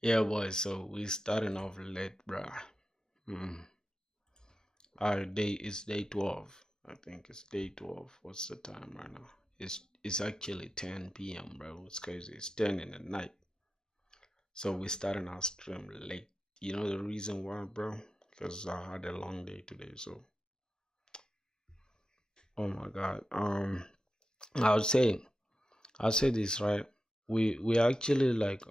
Yeah, boys. So we starting off late, bruh. Mm. Our day is day 12. I think it's day 12. What's the time right now? It's actually 10 p.m., bro. It's crazy. It's 10 in the night. So we starting our stream late. You know the reason why, bro? Because I had a long day today. So, oh my God. I would say, I'll say this right. We actually like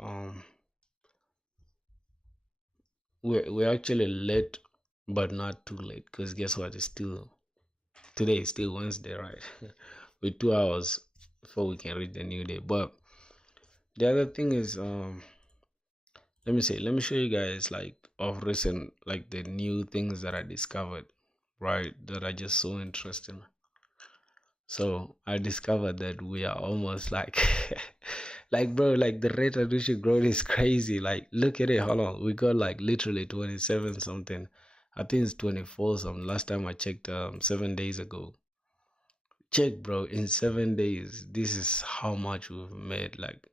we're actually late, but not too late. Because guess what? It's still Today is still Wednesday, right? With 2 hours before we can read the new day. But the other thing is, let me show you guys like of recent, like the new things that I discovered, right? That are just so interesting. So I discovered that we are almost like, like bro, like the rate at which we grow is crazy. Like look at it. Hold on, we got like literally 27 something. I think it's 24 something. Last time I checked, 7 days ago. Check, bro. In 7 days, this is how much we've made. Like,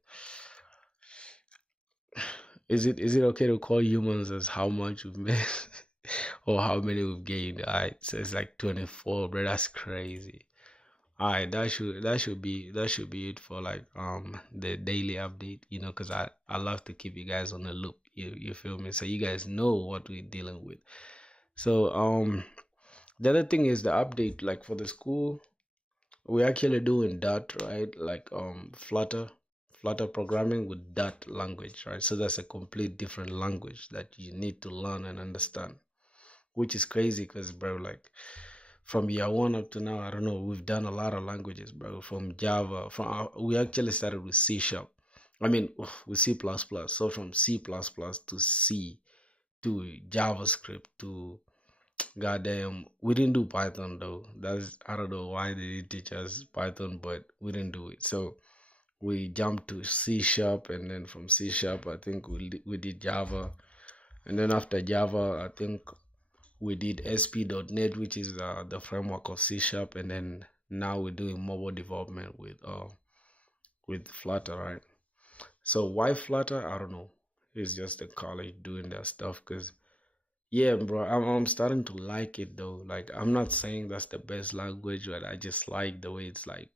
is it okay to call humans as how much we've made, or how many we've gained? Alright, so it's like 24, bro. That's crazy. Alright, that should be it for like the daily update. Cause I love to keep you guys on the loop. You feel me? So you guys know what we're dealing with. So the other thing is the update. Like for the school, we're actually doing that, right? Like Flutter programming with that language, right? So that's a complete different language that you need to learn and understand, which is crazy because, bro, like from year one up to now, I don't know, we've done a lot of languages, bro. From Java, we actually started with C sharp. I mean, with C plus plus. So from C plus plus to C to JavaScript to goddamn, we didn't do Python though. That's I don't know why they didn't teach us Python, but we didn't do it. So we jumped to C sharp, and then from C sharp, I think we did Java, and then after Java, I think we did SP.NET, which is the framework of C sharp, and then now we're doing mobile development with Flutter, right? So why Flutter? I don't know. It's just the college doing that stuff because yeah, bro, I'm starting to like it though. Like, I'm not saying that's the best language, but I just like the way it's like,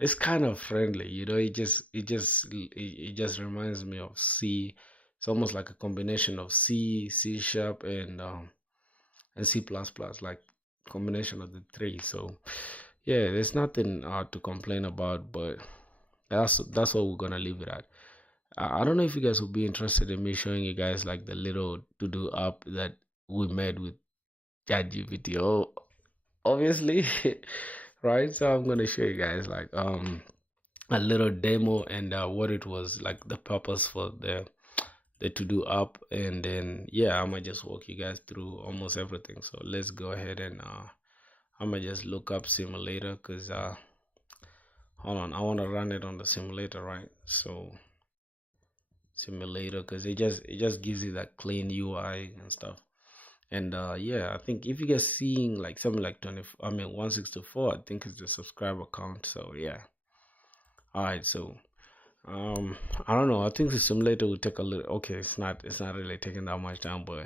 it's kind of friendly, it just reminds me of C. It's almost like a combination of C, C sharp, and C plus plus, like combination of the three. So yeah, there's nothing to complain about, but that's what we're gonna leave it at. I don't know if you guys would be interested in me showing you guys like the little to do app that we made with ChatGPT. Oh, obviously, right? So I'm gonna show you guys like a little demo and what it was like, the purpose for the to do app, and then yeah, I might just walk you guys through almost everything. So let's go ahead and I might just look up simulator because hold on, I want to run it on the simulator, right? So simulator because it just gives you that clean UI and stuff. And yeah, I think if you guys seeing like something like 20, I mean 164, I think it's the subscriber count. So yeah. All right, so I don't know. I think the simulator will take a little. Okay, it's not really taking that much time, but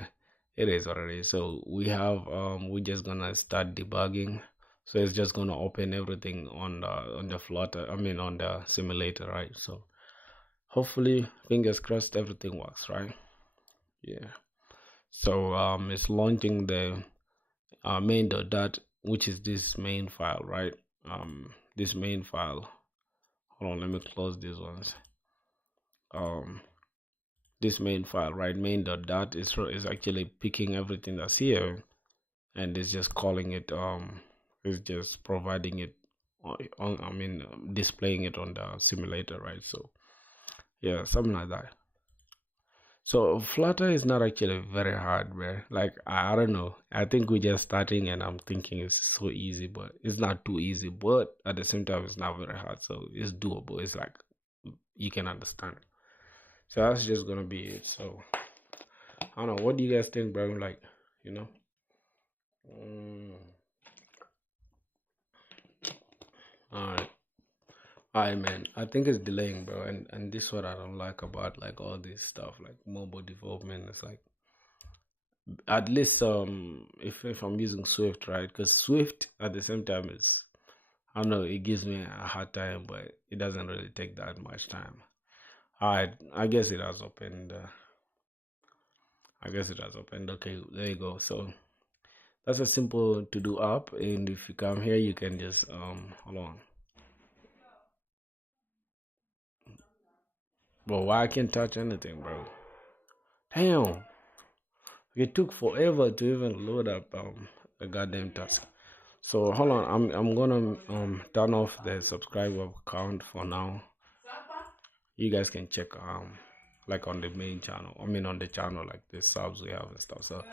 it is what it is. So we're just gonna start debugging. So it's just gonna open everything on the Flutter. I mean on the simulator, right? So hopefully, fingers crossed, everything works, right? Yeah. So it's launching the main.dat, which is this main file, right? This main file. Hold on, let me close these ones. Um, this main file, right? Main.dat is actually picking everything that's here, and it's just calling it. It's just providing it I mean, displaying it on the simulator, right? So yeah, something like that. So Flutter is not actually very hard, man. Like I don't know. I think we're just starting, and I'm thinking it's so easy, but it's not too easy. But at the same time, it's not very hard, so it's doable. It's like you can understand. So that's just gonna be it. So I don't know. What do you guys think, bro? Like, you know? Mm, all right. I man, I think it's delaying, bro, and this is what I don't like about like all this stuff, like mobile development. It's like at least if I'm using Swift, right? Because Swift at the same time is I don't know, it gives me a hard time, but it doesn't really take that much time. I guess it has opened. I guess it has opened. Okay, there you go. So that's a simple to do app, and if you come here, you can just hold on. Bro, why I can't touch anything, bro? Damn, it took forever to even load up a goddamn task. So hold on, I'm gonna turn off the subscriber count for now. You guys can check like on the main channel. I mean on the channel like the subs we have and stuff. So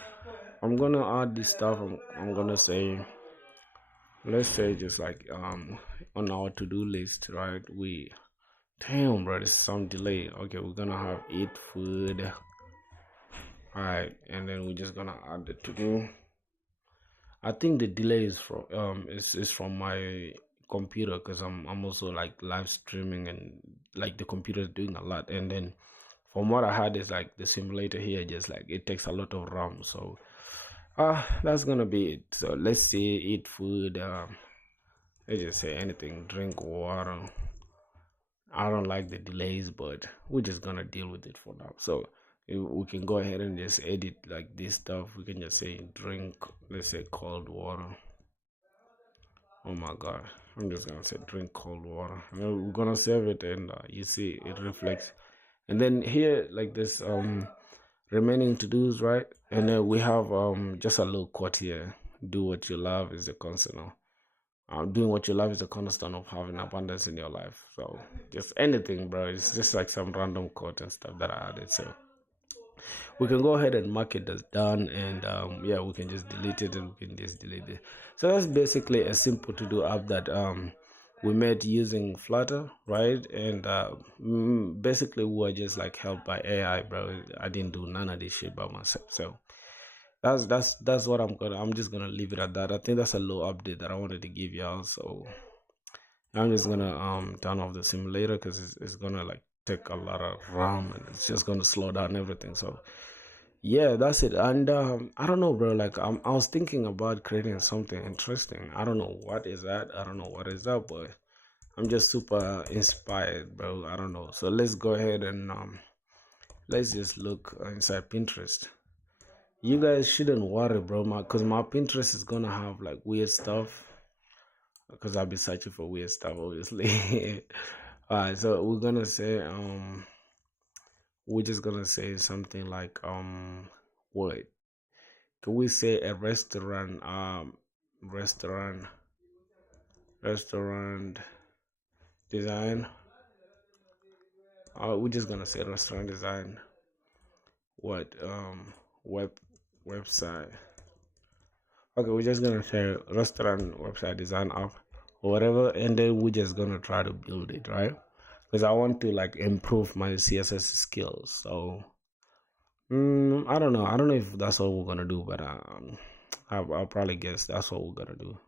I'm gonna add this stuff. I'm gonna say let's say just like on our to-do list, right? We damn bro, there's some delay. Okay, we're gonna have eat food. Alright, and then we're just gonna add the to-do. I think the delay is from my computer because I'm also like live streaming and like the computer is doing a lot. And then from what I heard is like the simulator here just like it takes a lot of RAM. So that's gonna be it. So let's see, eat food. Let's just say anything, drink water. I don't like the delays, but we're just gonna deal with it for now. So we can go ahead and just edit like this stuff. We can just say drink, let's say cold water. Oh my god, I'm just gonna say drink cold water. And then we're gonna save it, and you see it reflects. And then here, like this, remaining to dos, right? And then we have just a little quote here: "Do what you love is the constant. Doing what you love is the cornerstone of having abundance in your life." So just anything, bro. It's just like some random quote and stuff that I added. So we can go ahead and mark it as done, and yeah, we can just delete it, and we can just delete it. So that's basically a simple to do app that we made using Flutter, right? And basically we were just like helped by AI, bro. I didn't do none of this shit by myself. So that's what I'm just gonna leave it at that. I think that's a low update that I wanted to give y'all. So I'm just gonna turn off the simulator because it's gonna like take a lot of RAM, and it's just gonna slow down everything. So yeah, that's it. And I don't know, bro. Like I was thinking about creating something interesting. I don't know what is that. I don't know what is that, but I'm just super inspired, bro. I don't know. So let's go ahead and let's just look inside Pinterest. You guys shouldn't worry, bro, because my Pinterest is gonna have like weird stuff. Because I'll be searching for weird stuff, obviously. Alright, so we're just gonna say something like what? Can we say a restaurant restaurant restaurant design? We're just gonna say restaurant design. What web website? Okay, we're just gonna say restaurant website design app or whatever, and then we're just gonna try to build it, right? Because I want to like improve my CSS skills. So I don't know. I don't know if that's what we're gonna do, but I'll probably guess that's what we're gonna do.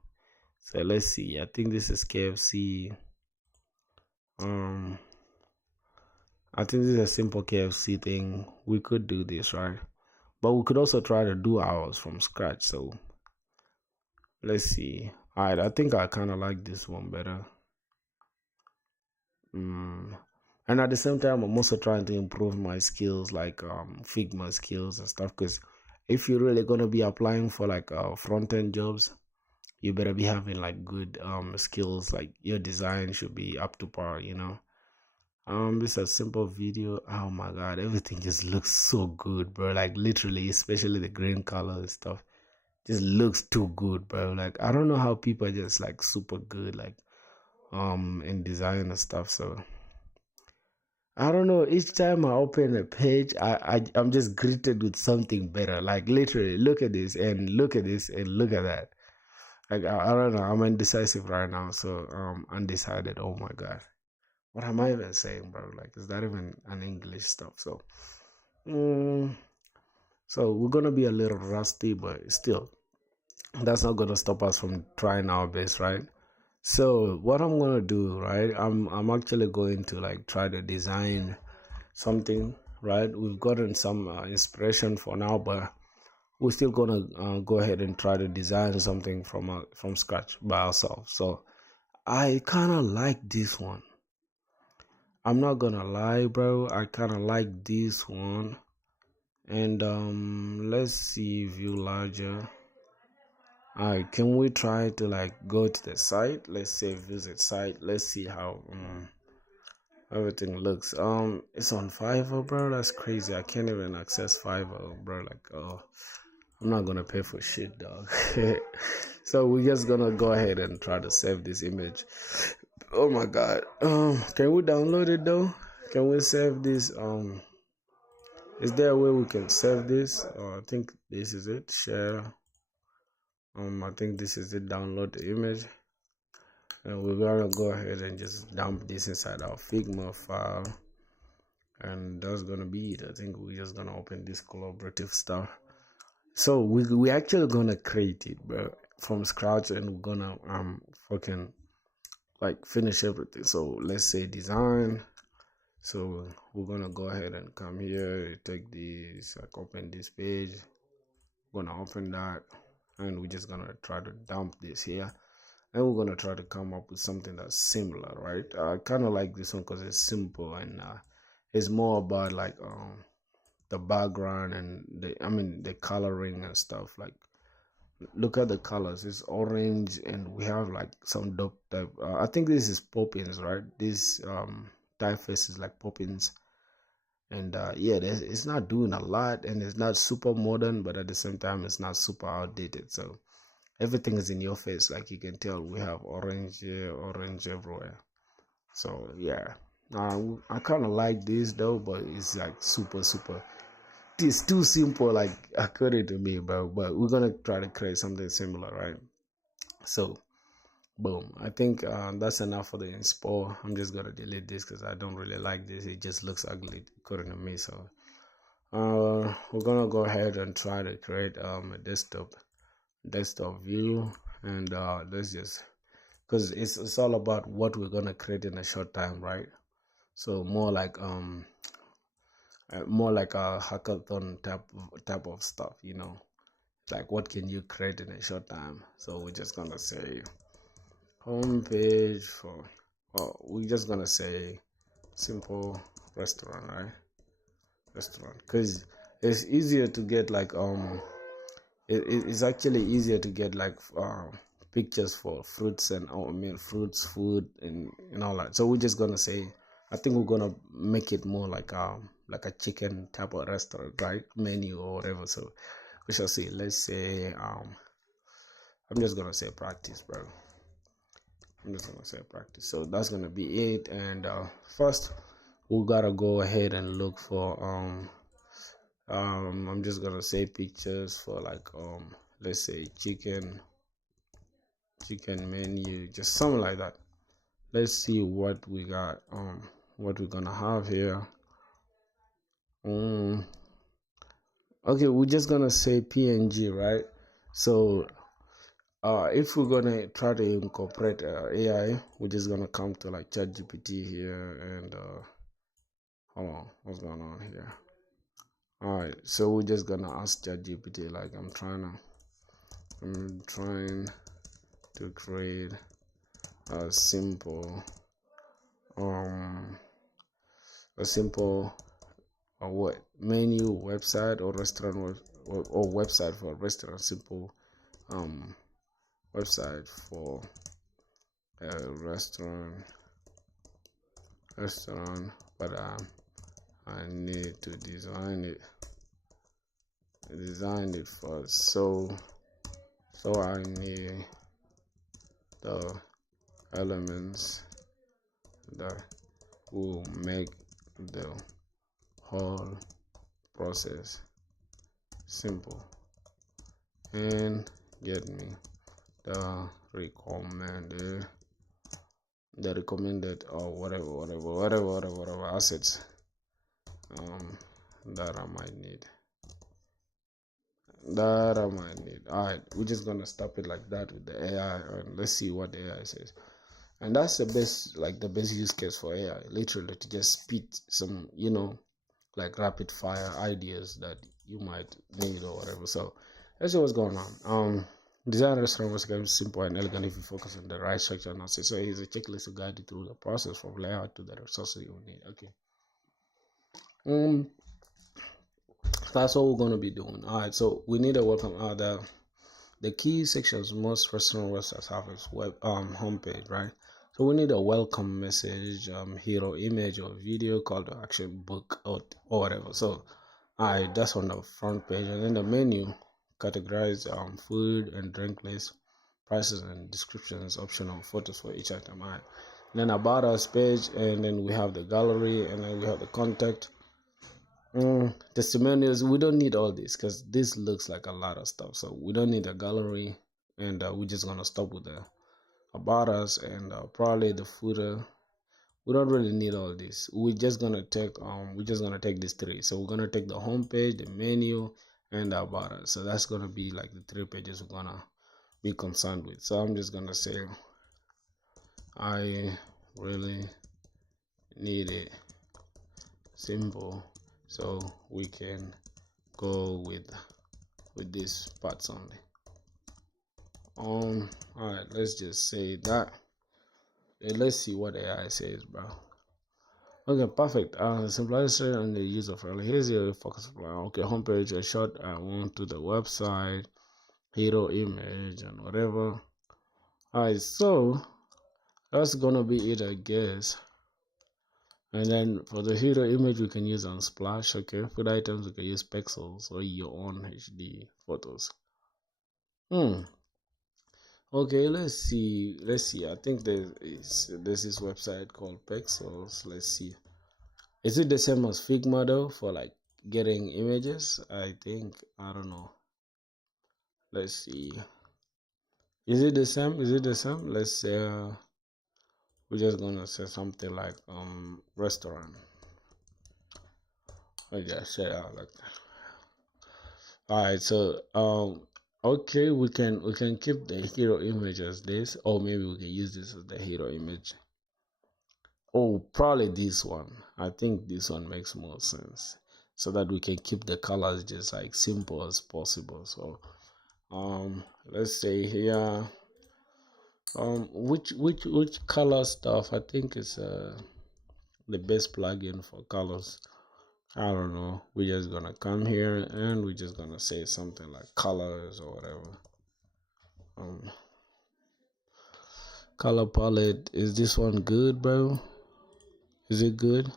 So let's see. I think this is KFC. Um, I think this is a simple KFC thing. We could do this, right? But we could also try to do ours from scratch. So let's see. Alright, I think I kind of like this one better. And at the same time, I'm also trying to improve my skills, like Figma skills and stuff. Because if you're really gonna be applying for like front end jobs, you better be having like good skills. Like your design should be up to par, you know. This is a simple video. Oh my god, everything just looks so good, bro. Like literally, especially the green color and stuff, just looks too good, bro. Like I don't know how people are just like super good, like in design and stuff. So I don't know. Each time I open a page, I'm just greeted with something better. Like literally, look at this and look at this and look at that. Like I don't know. I'm indecisive right now, so undecided. Oh my god, what am I even saying, bro? Like, is that even an English stuff? So, mm, so we're gonna be a little rusty, but still, that's not gonna stop us from trying our best, right? So what I'm gonna do, right? I'm actually going to like try to design something, right? We've gotten some inspiration for now, but we're still gonna go ahead and try to design something from scratch by ourselves. So I kind of like this one. I'm not gonna lie, bro. I kind of like this one. And let's see view larger. Alright, can we try to like go to the site? Let's say visit site. Let's see how everything looks. It's on Fiverr, bro. That's crazy. I can't even access Fiverr, bro. Like, oh, I'm not gonna pay for shit, dog. So we're just gonna go ahead and try to save this image. Oh my god. Can we download it though? Can we save this? Is there a way we can save this? I think this is it. Share. I think this is it. Download the image. And we're gonna go ahead and just dump this inside our Figma file, and that's gonna be it. I think we're just gonna open this collaborative stuff. So we actually gonna create it, bro, from scratch, and we're gonna fucking like finish everything. So let's say design. So we're gonna go ahead and come here, take this, like open this page. We're gonna open that, and we're just gonna try to dump this here, and we're gonna try to come up with something that's similar, right? I kind of like this one because it's simple, and it's more about like the background and the coloring and stuff. Like, look at the colors. It's orange, and we have like some dope type. I think this is Poppins, right? This typeface is like Poppins, and yeah, it's not doing a lot, and it's not super modern, but at the same time, it's not super outdated. So everything is in your face, like you can tell. We have orange here, orange everywhere. So yeah, I kind of like this though, but it's like super. It's too simple, like according to me, but we're gonna try to create something similar, right? So boom, I think that's enough for the inspo. I'm just gonna delete this because I don't really like this. It just looks ugly according to me. So we're gonna go ahead and try to create a desktop view, and let's just, because it's all about what we're gonna create in a short time, right? So more like a hackathon type of stuff, like what can you create in a short time. So we're just gonna say homepage for, we're just gonna say simple restaurant, right? Restaurant, because it's easier to get like it's actually easier to get like pictures for fruits and fruits, food, and all that. So we're just gonna say, I think we're gonna make it more like a chicken type of restaurant, right? Menu or whatever. So we shall see. Let's say I'm just gonna say practice, bro. I'm just gonna say practice. So that's gonna be it. And first we gotta go ahead and look for I'm just gonna say pictures for like let's say chicken menu, just something like that. Let's see what we got, what we're gonna have here. Okay, we're just gonna say PNG, right? So if we're gonna try to incorporate AI, we're just gonna come to like ChatGPT here, and hold on, what's going on here? All right, so we're just gonna ask ChatGPT, like I'm trying to create a simple um a simple what menu website or restaurant or website for a restaurant, simple website for a restaurant, but I need to design it first. So I need the elements that will make the whole process simple, and get me the recommended or whatever assets that I might need. All right, we're just gonna stop it like that with the AI, and let's see what the AI says. And that's the best, like the best use case for AI, literally to just spit some, like rapid fire ideas that you might need or whatever. So let's see what's going on. Design a restaurant was again simple and elegant if you focus on the right structure and analysis. So here's a checklist to guide you through the process from layout to the resources you need. Okay. That's what we're gonna be doing. All right. So we need a welcome. The key sections most restaurant websites have is web homepage, right? So we need a welcome message, hero image or video, call to action, book or whatever. So that's on the front page, and then the menu categorize food and drink list, prices and descriptions, optional photos for each item. And then about us page, and then we have the gallery, and then we have the contact. Testimonials, we don't need all this because this looks like a lot of stuff, so we don't need a gallery, and we're just gonna stop with the about us and probably the footer. We don't really need all this. We're just gonna take these three. So we're gonna take the home page, the menu, and the about us. So that's gonna be like the 3 pages we're gonna be concerned with. So I'm just gonna say I really need it simple so we can go with these parts only. All right, let's just say that. Let's see what AI says, bro. Okay, perfect. Simplicity and the user friendly. Here's your focus plan. Okay, homepage, a short one to the website, hero image, and whatever. Alright, so that's gonna be it, I guess. And then for the hero image, we can use Unsplash. Okay, food items, we can use Pexels or your own HD photos. Okay, let's see. I think there's this website called Pexels. Let's see. Is it the same as Figma though for like getting images? I think, I don't know. Let's see. Is it the same? Let's say we're just gonna say something like restaurant. I just say out like that. Alright, so okay, we can keep the hero image as this, or maybe we can use this as the hero image. Oh, probably this one. I think this one makes more sense, so that we can keep the colors just like simple as possible. So let's say here which color stuff I think is the best plugin for colors. I don't know, we're just gonna come here and we're just gonna say something like colors or whatever. Color palette, is this one good, bro? Is it good?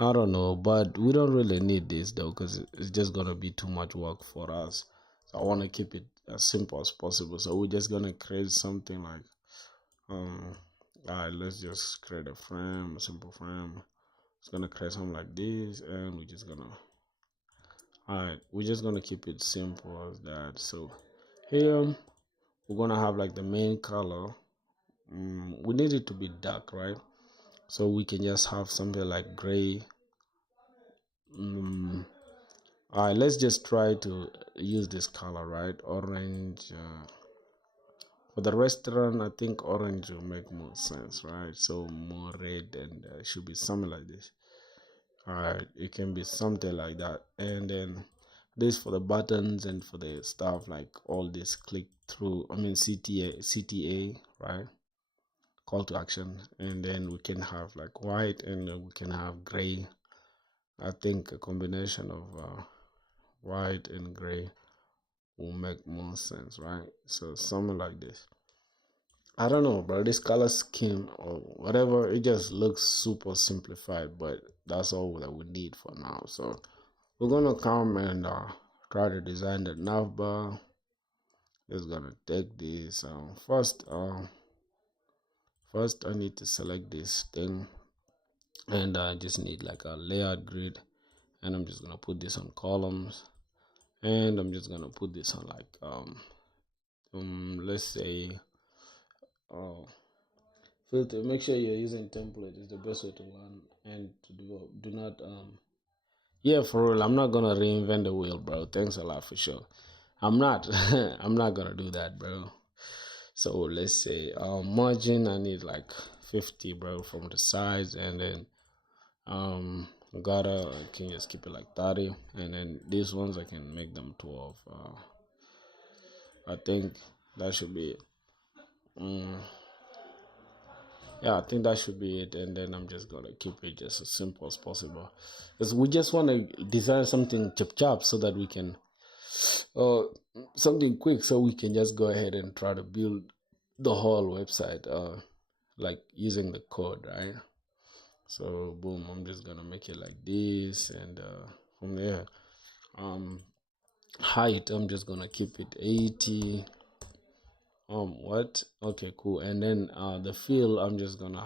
I don't know, but we don't really need this though, because it's just gonna be too much work for us. So I want to keep it as simple as possible. So we're just gonna create something like alright, let's just create a frame, a simple frame. It's gonna create something like this, and we're just gonna keep it simple as that. So here we're gonna have like the main color. We need it to be dark, right? So we can just have something like gray. Alright, let's just try to use this color, right? Orange. For the restaurant, I think orange will make more sense, right? So more red, and should be something like this. Alright, it can be something like that. And then this for the buttons and for the stuff like all this click through, I mean CTA, right? Call to action. And then we can have like white, and we can have gray. I think a combination of white and gray will make more sense, right? So something like this. I don't know, bro. This color scheme or whatever, it just looks super simplified, but that's all that we need for now. So we're gonna come and try to design the nav bar. Just gonna take this. First I need to select this thing, and I just need like a layout grid, and I'm just gonna put this on columns, and I'm just gonna put this on like let's say filter. Make sure you're using template. Is the best way to learn and to do not yeah, for real, I'm not gonna reinvent the wheel, bro. Thanks a lot for sure. I'm not I'm not gonna do that, bro. So let's say margin, I need like 50, bro, from the sides, and then gotta, I can just keep it like 30, and then these ones I can make them 12. I think that should be it. Mm, yeah, I think that should be it, and then I'm just gonna keep it just as simple as possible, because we just want to design something chop chop so that we can, uh, something quick, so we can just go ahead and try to build the whole website, like using the code, right? So boom, I'm just gonna make it like this, and from there, um, height, I'm just gonna keep it 80. What? Okay, cool. And then the fill, I'm just gonna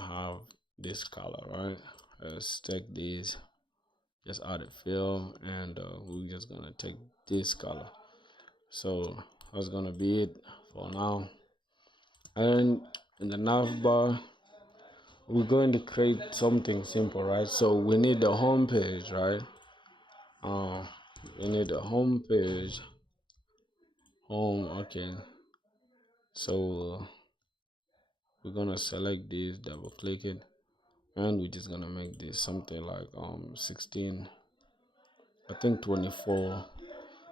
have this color, right? Let's take this, just add a fill, and we're just gonna take this color. So that's gonna be it for now. And in the nav bar, we're going to create something simple, right? So we need the home page, right? Uh, we need the home page, home. Okay, so we're gonna select this, double click it, and we're just gonna make this something like 16. I think 24.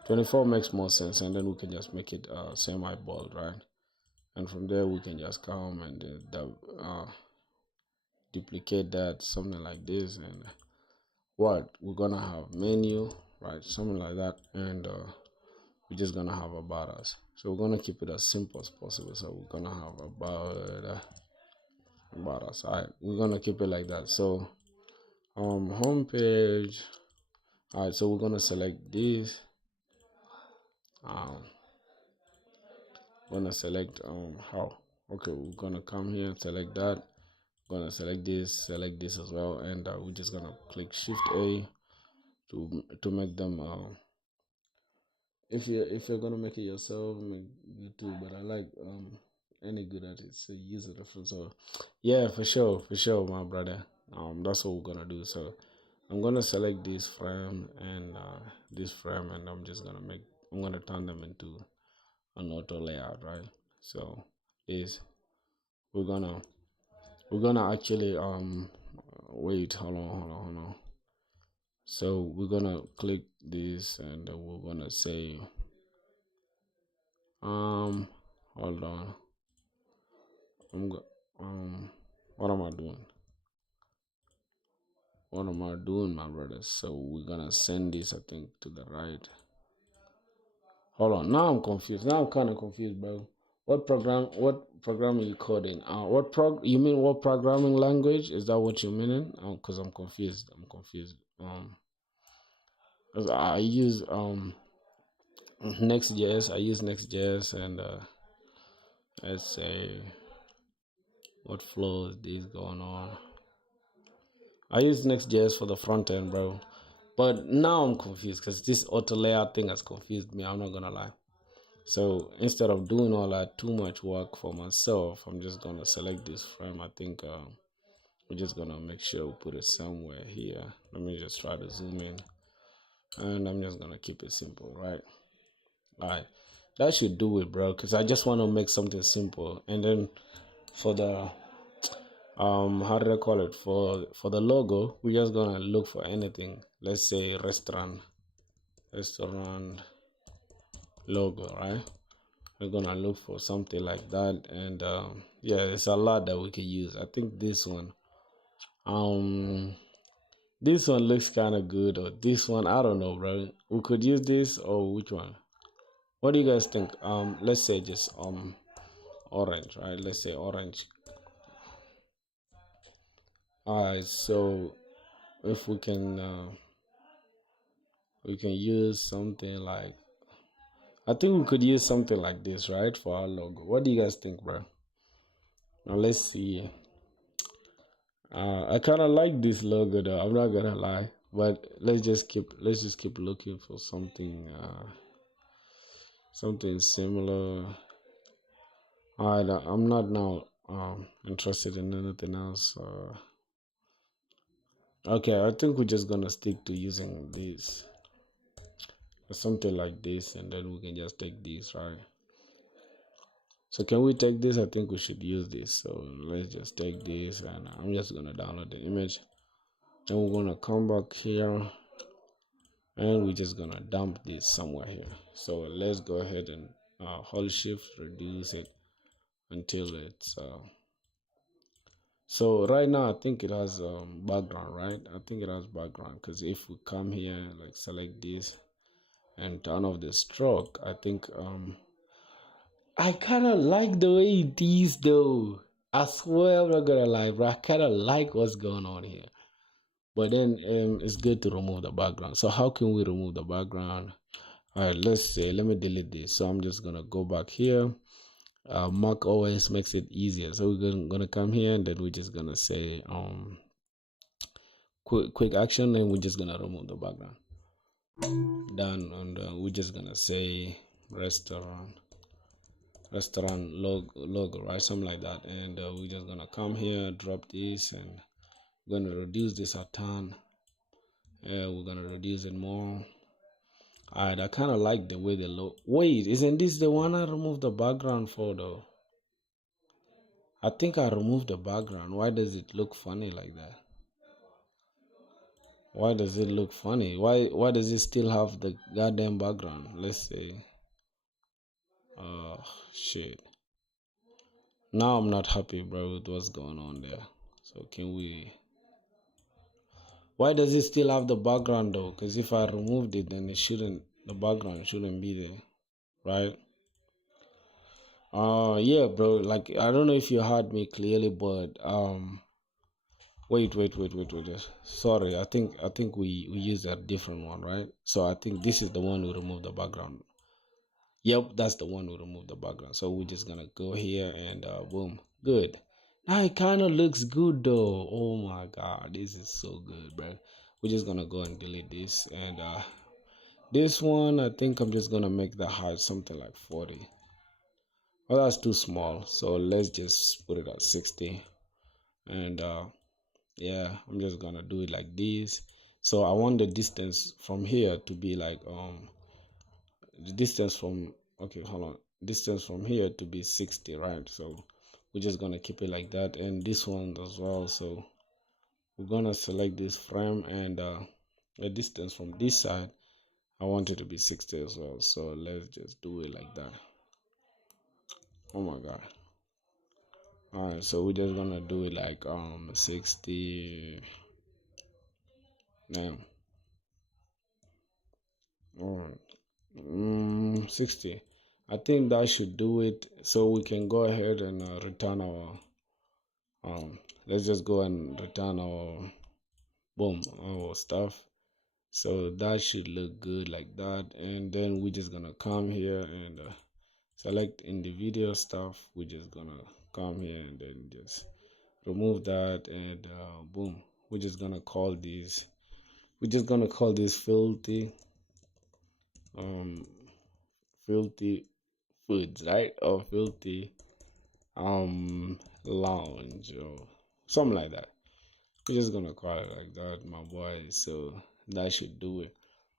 24 makes more sense, and then we can just make it semi bold, right? And from there we can just come and duplicate that, something like this, and what we're gonna have menu, right? Something like that, and we're just gonna have about us. So we're gonna keep it as simple as possible. So we're gonna have about us. All right, we're gonna keep it like that. So home page. All right, so we're gonna select this. Um, gonna select how. Okay, we're gonna come here and select that. Gonna select this as well, and we're just gonna click Shift A to make them. If you're gonna make it yourself, make it too. But I like any good artist, so use a reference. So yeah, for sure, my brother. That's what we're gonna do. So I'm gonna select this frame and this frame, and I'm gonna turn them into an auto layout, right? So is we're gonna actually wait, hold on. So we're gonna click this, and we're gonna say um hold on. I'm go what am I doing? What am I doing, my brother? So we're gonna send this, I think, to the right. Hold on. Now I'm confused. Now I'm kind of confused, bro. What program are you coding? You mean what programming language? Is that what you meaning? Cause I'm confused. I'm confused. 'Cause I use Next.js. I use Next.js, and let's say what flow is this going on? I use Next.js for the front end, bro. But now I'm confused because this auto layout thing has confused me. I'm not gonna lie. So instead of doing all that too much work for myself, I'm just gonna select this frame. I think we're just gonna make sure we put it somewhere here. Let me just try to zoom in, and I'm just gonna keep it simple, right? All right, that should do it, bro. Because I just want to make something simple, and then for the how did I call it, for the logo, we're just gonna look for anything. Let's say restaurant logo, right? We're gonna look for something like that, and yeah, there's a lot that we can use. I think um this one looks kind of good, or this one, I don't know, bro. We could use this, or which one? What do you guys think? Let's say just orange, right? Let's say orange. All right, so if we can use something like, I think we could use something like this, right, for our logo. What do you guys think, bro? Now let's see. I kind of like this logo though. I'm not gonna lie, but let's just keep looking for something something similar. I'm not now interested in anything else. Okay, I think we're just gonna stick to using this, something like this, and then we can just take this, right? So can we take this? I think we should use this. So let's just take this, and I'm just gonna download the image. Then we're gonna come back here, and we're just gonna dump this somewhere here. So let's go ahead and hold shift, reduce it until it's so right now I think it has background, right? I think it has background, because if we come here, like select this and turn off the stroke, I think I kind of like the way it is though. I swear I'm not gonna lie, bro. I kind of like what's going on here. But then it's good to remove the background. So how can we remove the background? All right, let's say, let me delete this. So I'm just gonna go back here. Mac OS makes it easier. So we're gonna come here, and then we're just gonna say quick action, and we're just gonna remove the background. Done, and we're just gonna say restaurant logo, right? Something like that. And we're just gonna come here, drop this, and we're gonna reduce this a ton. We're gonna reduce it more. Alright, I kind of like the way they look. Wait, isn't this the one I removed the background for though? I think I removed the background. Why does it look funny like that? Why does it look funny? Why does it still have the goddamn background? Let's see. Oh shit. Now I'm not happy, bro, with what's going on there. So can we? Why does it still have the background though? Because if I removed it, then it shouldn't. The background shouldn't be there, right? Yeah, bro. Like I don't know if you heard me clearly, but wait. Sorry, I think we used a different one, right? So I think this is the one we remove the background. Yep, that's the one we remove the background. So we're just gonna go here and boom, good. Now it kind of looks good though. Oh my god, this is so good, bro. We're just gonna go and delete this, and this one I think I'm just gonna make the height something like 40. Well, that's too small, so let's just put it at 60. And yeah, I'm just gonna do it like this. So I want the distance from here to be like the distance from, okay, hold on, distance from here to be 60, right? So we're just gonna keep it like that, and this one as well. So we're gonna select this frame, and the distance from this side I want it to be 60 as well. So let's just do it like that. Oh my god. All right, so we're just gonna do it like 60 now. All right. 60. I think that should do it. So we can go ahead and return our let's just go and return our boom, our stuff. So that should look good like that. And then we're just gonna come here and select in the video stuff. We're just gonna come here and then just remove that, and boom, we're just gonna call these, filthy um filthy foods, right? Or filthy lounge or something like that. We're just gonna call it like that, my boy. So that should do it.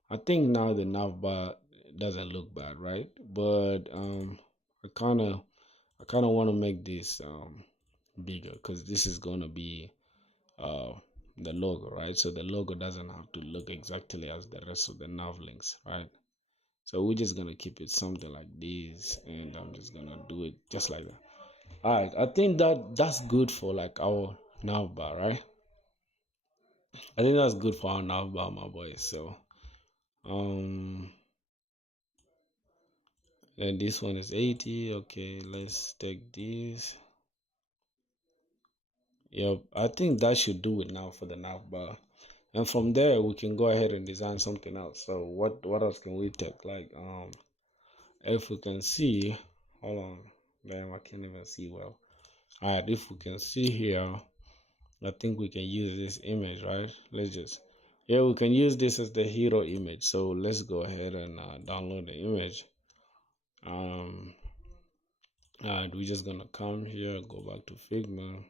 I think now the navbar doesn't look bad, right? But I kind of want to make this bigger, because this is gonna be uh the logo, right? So the logo doesn't have to look exactly as the rest of the nav links, right? So we're just gonna keep it something like this, and I'm just gonna do it just like that. All right, I think that's good for like our navbar, right? I think that's good for our navbar, my boys. So um, and this one is 80. Okay, let's take this. Yep, I think that should do it now for the navbar. And from there we can go ahead and design something else. So what else can we take? Like if we can see, hold on, damn, I can't even see well. All right, if we can see here, I think we can use this image, right? Let's just, yeah, we can use this as the hero image. So let's go ahead and download the image. And we're just gonna come here, go back to Figma.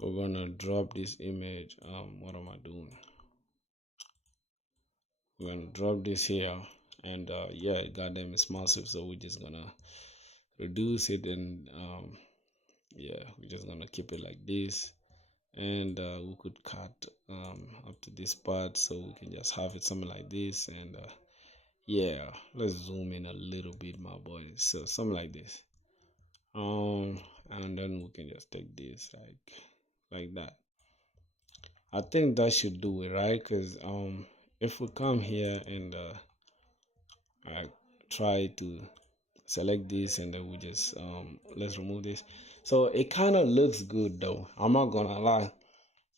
We're gonna drop this image. What am I doing? We're gonna drop this here, and yeah, goddamn, it's massive. So we're just gonna reduce it, and yeah, we're just gonna keep it like this. And we could cut up to this part, so we can just have it something like this. And yeah, let's zoom in a little bit, my boys. So something like this. And then we can just take this like that. I think that should do it, right? Because if we come here and I try to select this, and then we just let's remove this. So it kind of looks good though, I'm not gonna lie.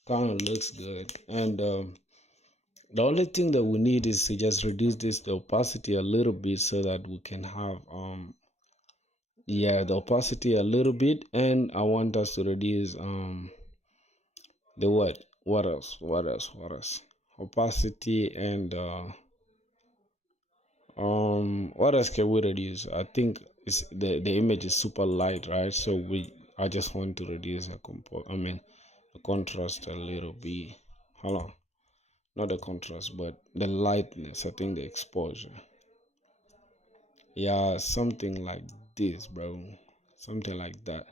Kind of looks good. And the only thing that we need is to just reduce this the opacity a little bit, so that we can have yeah, the opacity a little bit. And I want us to reduce the what else opacity. And what else can we reduce? I think it's the image is super light, right? So I just want to reduce the contrast a little bit. Hold on. Not the contrast, but the lightness. I think the exposure. Yeah, something like this, bro. Something like that.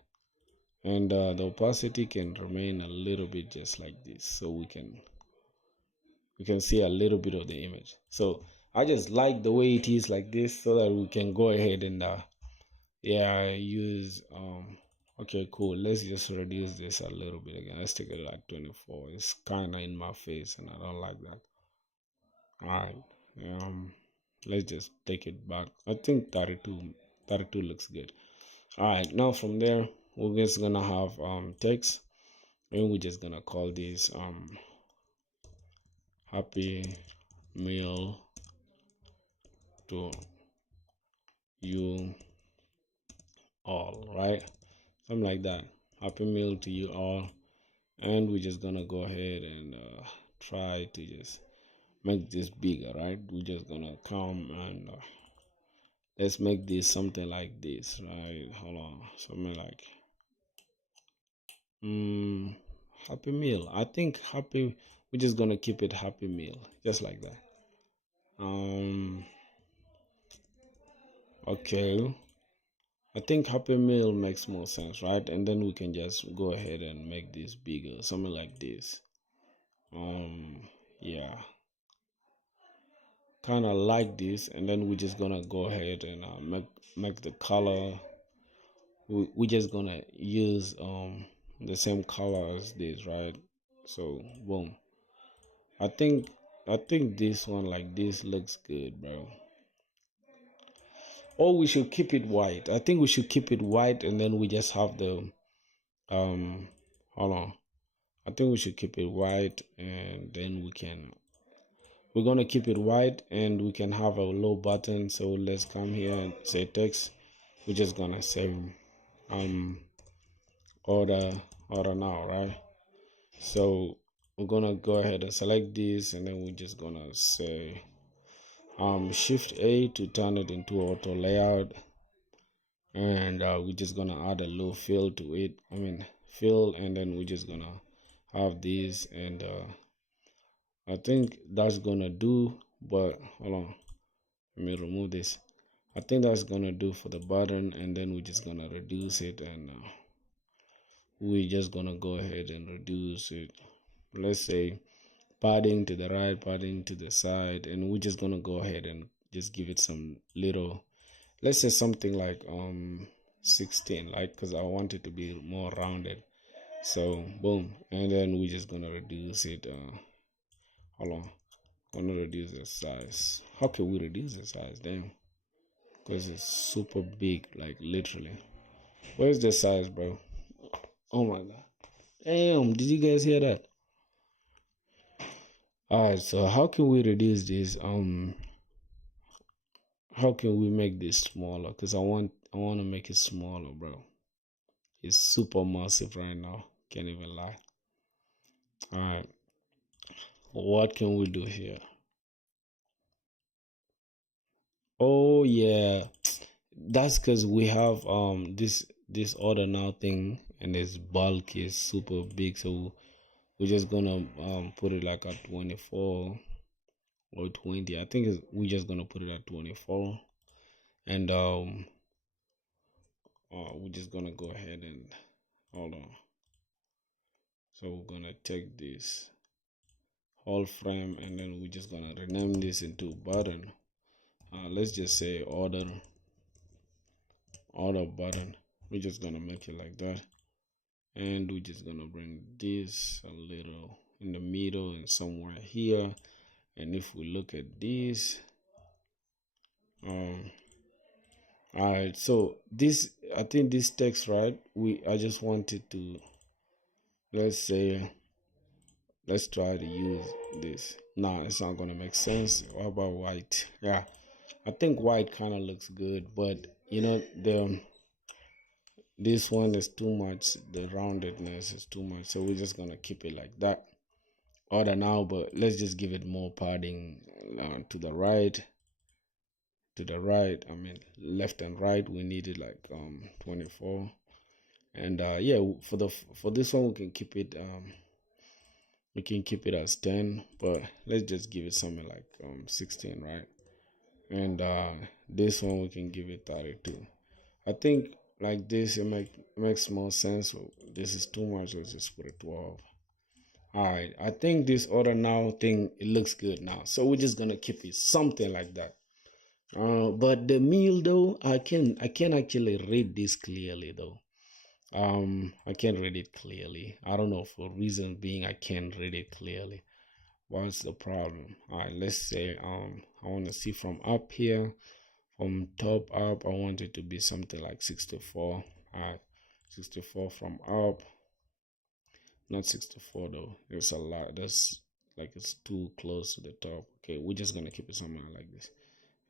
And the opacity can remain a little bit just like this, so we can see a little bit of the image. So I just like the way it is like this, so that we can go ahead and yeah, use okay, cool. Let's just reduce this a little bit again. Let's take it like 24. It's kind of in my face, and I don't like that. All right. Let's just take it back. I think 32 looks good. All right. Now from there, we're just gonna have text, and we're just gonna call this happy meal to you all, right? Something like that. Happy meal to you all. And we're just gonna go ahead and try to just make this bigger, right? We're just gonna come and let's make this something like this, right? Hold on, something like happy meal. I think happy. We're just gonna keep it happy meal, just like that. Okay. I think happy meal makes more sense, right? And then we can just go ahead and make this bigger, something like this. Yeah, kind of like this. And then we're just gonna go ahead and make the color. We're just gonna use the same color as this, right? So boom. I think this one like this looks good, bro. Or we should keep it white. I think we should keep it white, and then we just have the hold on. I think we should keep it white, and then we're gonna keep it white, and we can have a low button. So let's come here and say text. We're just gonna say um order now, right? So we're gonna go ahead and select this, and then we're just gonna say shift A to turn it into auto layout. And we're just gonna add a low fill to it. Fill, and then we're just gonna have this. And I think that's gonna do. But hold on, let me remove this. I think that's gonna do for the button. And then we're just gonna reduce it, and we're just gonna go ahead and reduce it. Let's say padding to the right, padding to the side, and we're just gonna go ahead and just give it some little, let's say something like 16, like, because I want it to be more rounded. So boom, and then we're just gonna reduce it. Hold on, I'm gonna reduce the size. How can we reduce the size? Damn, because it's super big, like literally. Where's the size, bro? Oh my god. Damn, did you guys hear that? Alright, so how can we reduce this? How can we make this smaller? Because I want to make it smaller, bro. It's super massive right now. Can't even lie. Alright, what can we do here? Oh yeah, that's because we have this order now thing, and its bulk is super big. So we're just gonna put it like at 24 or 20. I think we're just gonna put it at 24. And we're just gonna go ahead and hold on. So we're gonna take this whole frame and then we're just gonna rename this into button. Let's just say order button. We're just gonna make it like that, and we're just gonna bring this a little in the middle and somewhere here. And if we look at this, all right, so this, I think this text, right, I just wanted to, let's say, let's try to use this. Nah, it's not gonna make sense. What about white? Yeah, I think white kind of looks good, but you know, this one is too much. The roundedness is too much, so we're just gonna keep it like that. Order now, but let's just give it more padding to the right. I mean, left and right. We need it like 24. And yeah, for this one we can keep it as 10, but let's just give it something like 16, right? And this one we can give it 32. I think like this makes more sense. So this is too much. Let's just put it 12. All right, I think this order now thing, it looks good now. So we're just gonna keep it something like that. But the meal though, I can actually read this clearly though. I can't read it clearly. I don't know, for reason being I can't read it clearly. What's the problem? All right, let's say I want to see from up here, from top up. I want it to be something like 64. All right, 64 from up. Not 64 though. It's a lot. That's like it's too close to the top. Okay, we're just gonna keep it somewhere like this,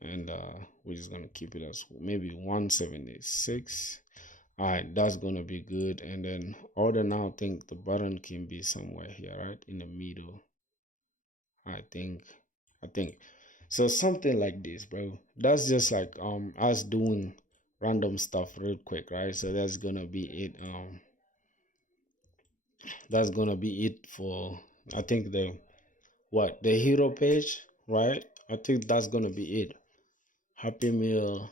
and we're just gonna keep it as maybe 176. All right, that's gonna be good. And then order now, I think the button can be somewhere here, right in the middle. I think, I think so. Something like this, bro. That's just like us doing random stuff real quick, right? So that's gonna be it. That's gonna be it for, I think, the hero page, right? I think that's gonna be it. Happy Meal.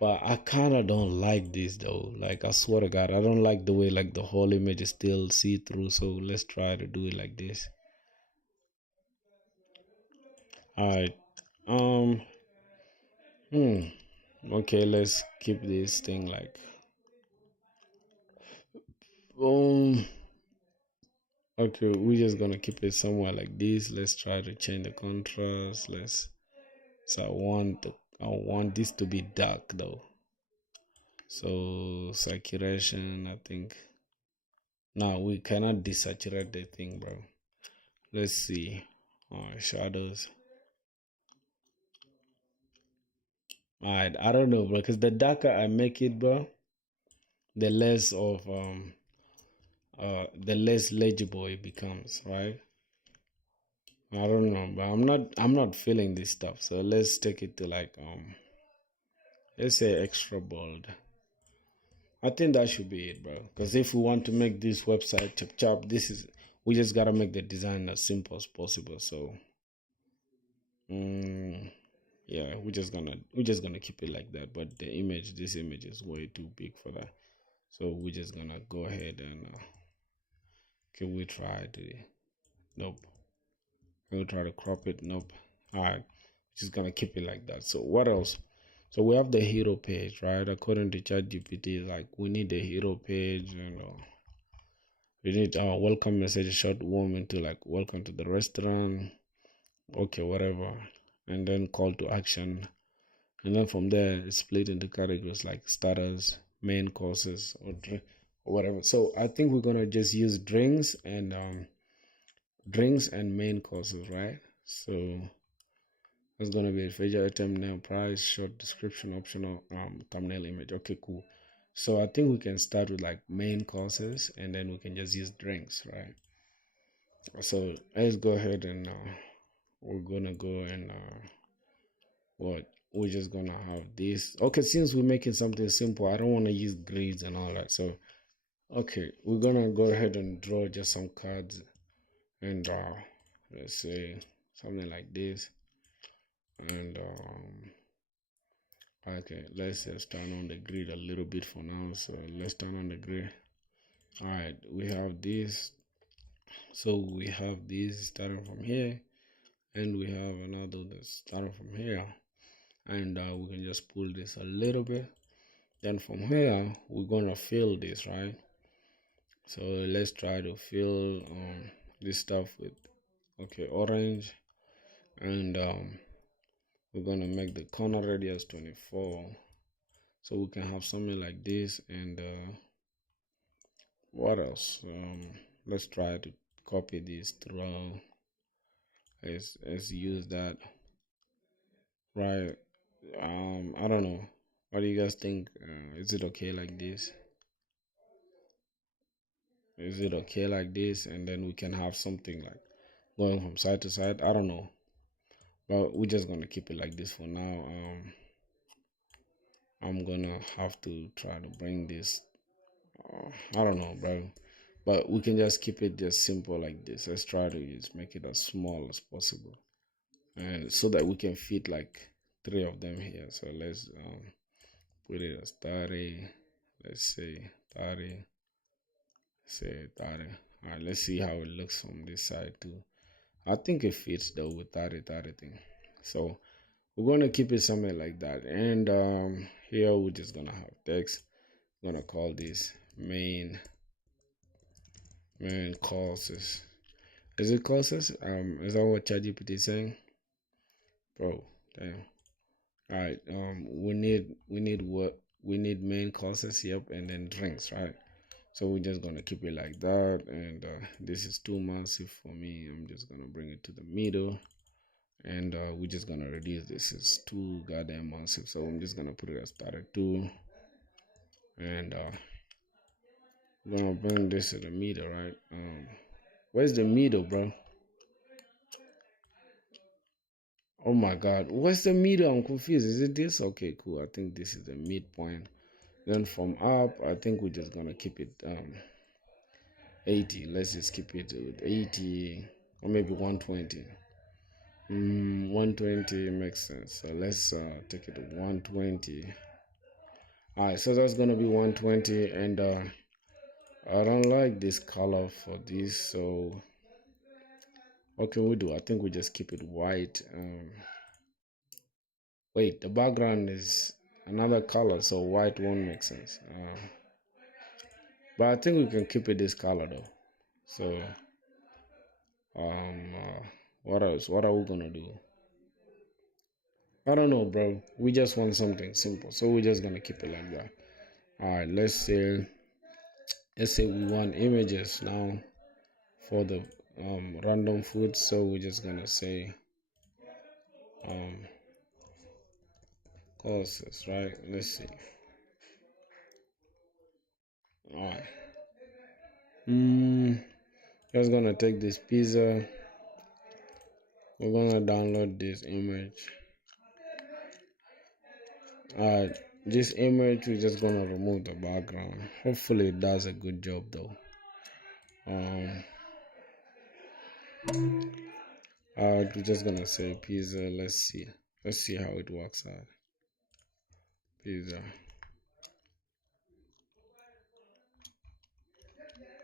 But I kind of don't like this though. Like, I swear to God, I don't like the way like the whole image is still see through. So let's try to do it like this. All right. Um. Hmm. Okay. Let's keep this thing like. Um. Okay. We're just gonna keep it somewhere like this. Let's try to change the contrast. So I want this to be dark though. So saturation, I think. No, we cannot desaturate the thing, bro. Let's see. Shadows. Alright, I don't know, bro. Because the darker I make it, bro, the less of the less legible it becomes, right? I don't know, but I'm not feeling this stuff. So let's take it to like let's say extra bold. I think that should be it, bro. Because if we want to make this website chop chop, we just gotta make the design as simple as possible. So, yeah, we're just gonna keep it like that. But this image is way too big for that. So we're just gonna go ahead and can we try to? Nope. Can we try to crop it? Nope. All right, just gonna keep it like that. So what else? So we have the hero page, right? According to ChatGPT, like we need the hero page, and we need our welcome message, short warm into like welcome to the restaurant, okay, whatever, and then call to action, and then from there it's split into categories like starters, main courses, or whatever. So I think we're gonna just use drinks and main courses, right? So it's gonna be feature item name, price, short description, optional thumbnail image. Okay, cool. So I think we can start with like main courses and then we can just use drinks, right? So let's go ahead and we're gonna go and what we're just gonna have this. Okay, since we're making something simple, I don't want to use grids and all that. So okay, we're gonna go ahead and draw just some cards and let's say something like this, and Okay, let's just turn on the grid a little bit for now. So let's turn on the grid. All right, we have this. So we have this starting from here, and we have another that's starting from here, and we can just pull this a little bit. Then from here, we're gonna fill this, right? So let's try to fill this stuff with orange, and we're gonna make the corner radius 24, so we can have something like this. And what else? Let's try to copy this through. Let's use that, right? I don't know. What do you guys think? Is it okay like this? Is it okay like this? And then we can have something like going from side to side. I don't know. But we're just gonna keep it like this for now. I'm gonna have to try to bring this. I don't know, bro. But we can just keep it just simple like this. Let's try to just make it as small as possible, and so that we can fit like three of them here. So let's put it as 30. Let's say 30. Say 30. All right. Let's see how it looks from this side too. I think it fits though with 30 thing. So we're gonna keep it somewhere like that. And here we're just gonna have text. I'm gonna call this main courses. Is it courses? Is that what ChatGPT is saying? Bro, damn. Alright, we need what we need main courses, yep, and then drinks, right? So we're just gonna keep it like that. And this is too massive for me. I'm just gonna bring it to the middle, and we're just gonna reduce this. It's too goddamn massive, so I'm just gonna put it as 32. And we're gonna bring this to the middle, right? Where's the middle, bro? Oh my god, what's the middle? I'm confused. Is it this? Okay, cool. I think this is the midpoint. Then from up, I think we're just gonna keep it 80. Let's just keep it with 80, or maybe 120. 120 makes sense. So let's take it to 120. All right, so that's gonna be 120. And I don't like this color for this, so what can we do? I think we just keep it white. Wait, the background is another color, so white won't make sense. But I think we can keep it this color though. So, what else? What are we gonna do? I don't know, bro. We just want something simple, so we're just gonna keep it like that. All right, let's say we want images now for the random food, so we're just gonna say um courses, right? Let's see. All right. Just gonna take this pizza. We're gonna download this image. Alright, this image we're just gonna remove the background. Hopefully it does a good job though. Um alright, we're just gonna say pizza. Let's see. Let's see how it works out. Pizza.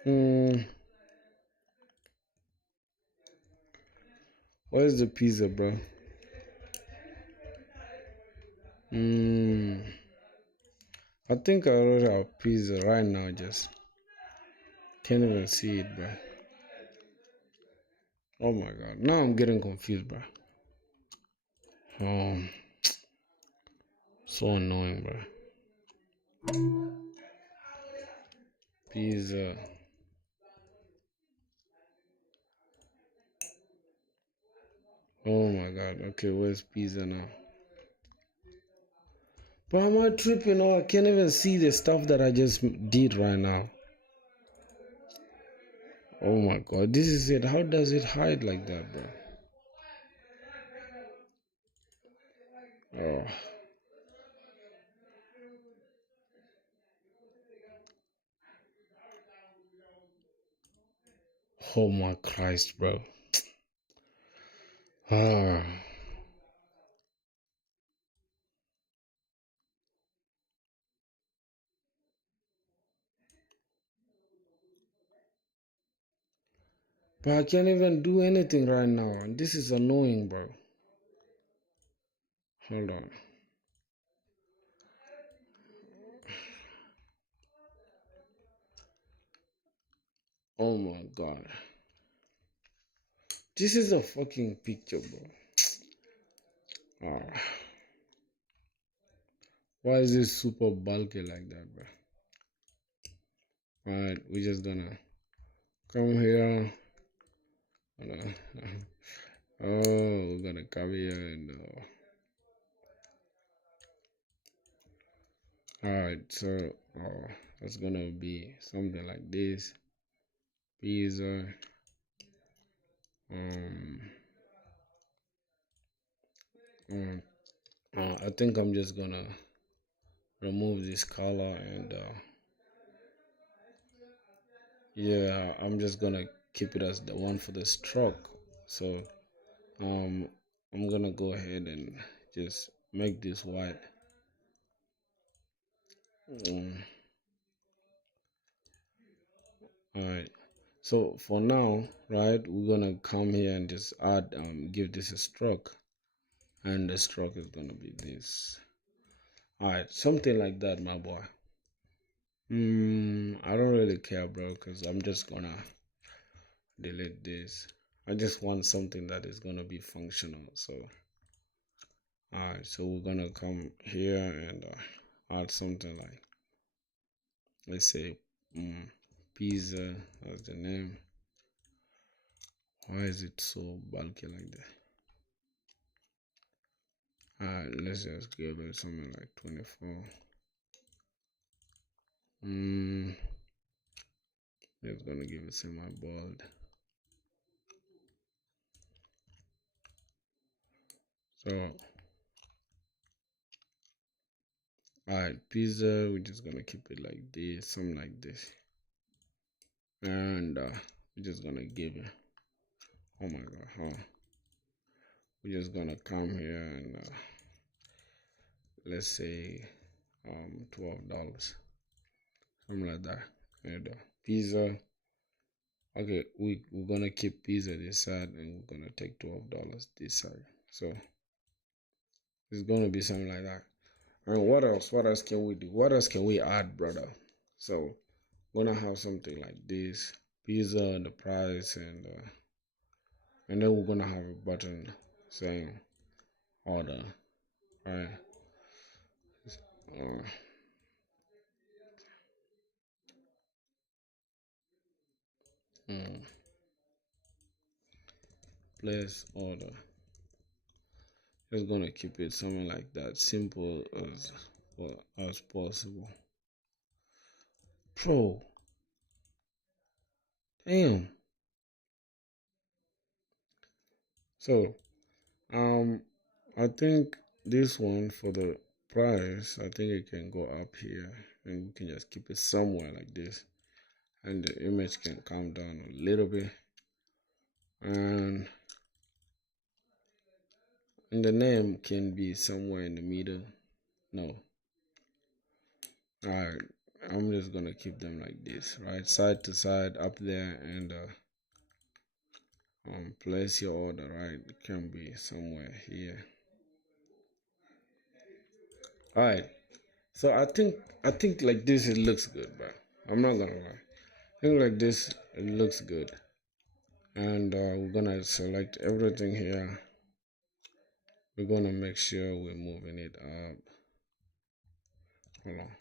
Hmm. Where's the pizza, bro? Hmm. I think I already have pizza right now. Just can't even see it, bro. Oh my god. Now I'm getting confused, bro. Um. So annoying, bro. Pizza. Oh my god. Okay, where's pizza now? But am I tripping? Or I can't even see the stuff that I just did right now. Oh my god, this is it. How does it hide like that, bro? Oh, oh my Christ, bro. Ah. But I can't even do anything right now. And this is annoying, bro. Hold on. Oh my god. This is a fucking picture, bro. Ah. Why is this super bulky like that, bro? Alright, we're just gonna come here. Oh, we're gonna come here and alright, so it's gonna be something like this. Pizza. Um, um I think I'm just gonna remove this color and yeah, I'm just gonna keep it as the one for the stroke. So um I'm gonna go ahead and just make this white. um, all right, so for now, right, we're gonna come here and just add give this a stroke, and the stroke is gonna be this. All right, something like that, my boy. I don't really care, bro, because I'm just gonna delete this. I just want something that is gonna be functional. So alright, so we're gonna come here and add something like, let's say, pizza as the name. Why is it so bulky like that? Alright, let's just give it something like 24. Just gonna give it semi bold. So alright, pizza, we're just gonna keep it like this, something like this. And we're just gonna give it, oh my god, we're just gonna come here and let's say $12, something like that. And pizza, okay, we're gonna keep pizza this side and we're gonna take $12 this side. So it's gonna be something like that. And what else can we do? What else can we add, brother? So we're gonna have something like this: pizza and the price, and then we're gonna have a button saying order. Right. Uh, mm, place order. Just gonna keep it something like that, simple as possible. Bro, damn. So I think this one for the price, I think it can go up here, and we can just keep it somewhere like this, and the image can come down a little bit, and the name can be somewhere in the middle. No, all right, I'm just gonna keep them like this, right, side to side up there, and place your order, right, it can be somewhere here. All right, so I think like this it looks good, but I'm not gonna lie, I think like this it looks good. And we're gonna select everything here. We're gonna make sure we're moving it up. Hold on,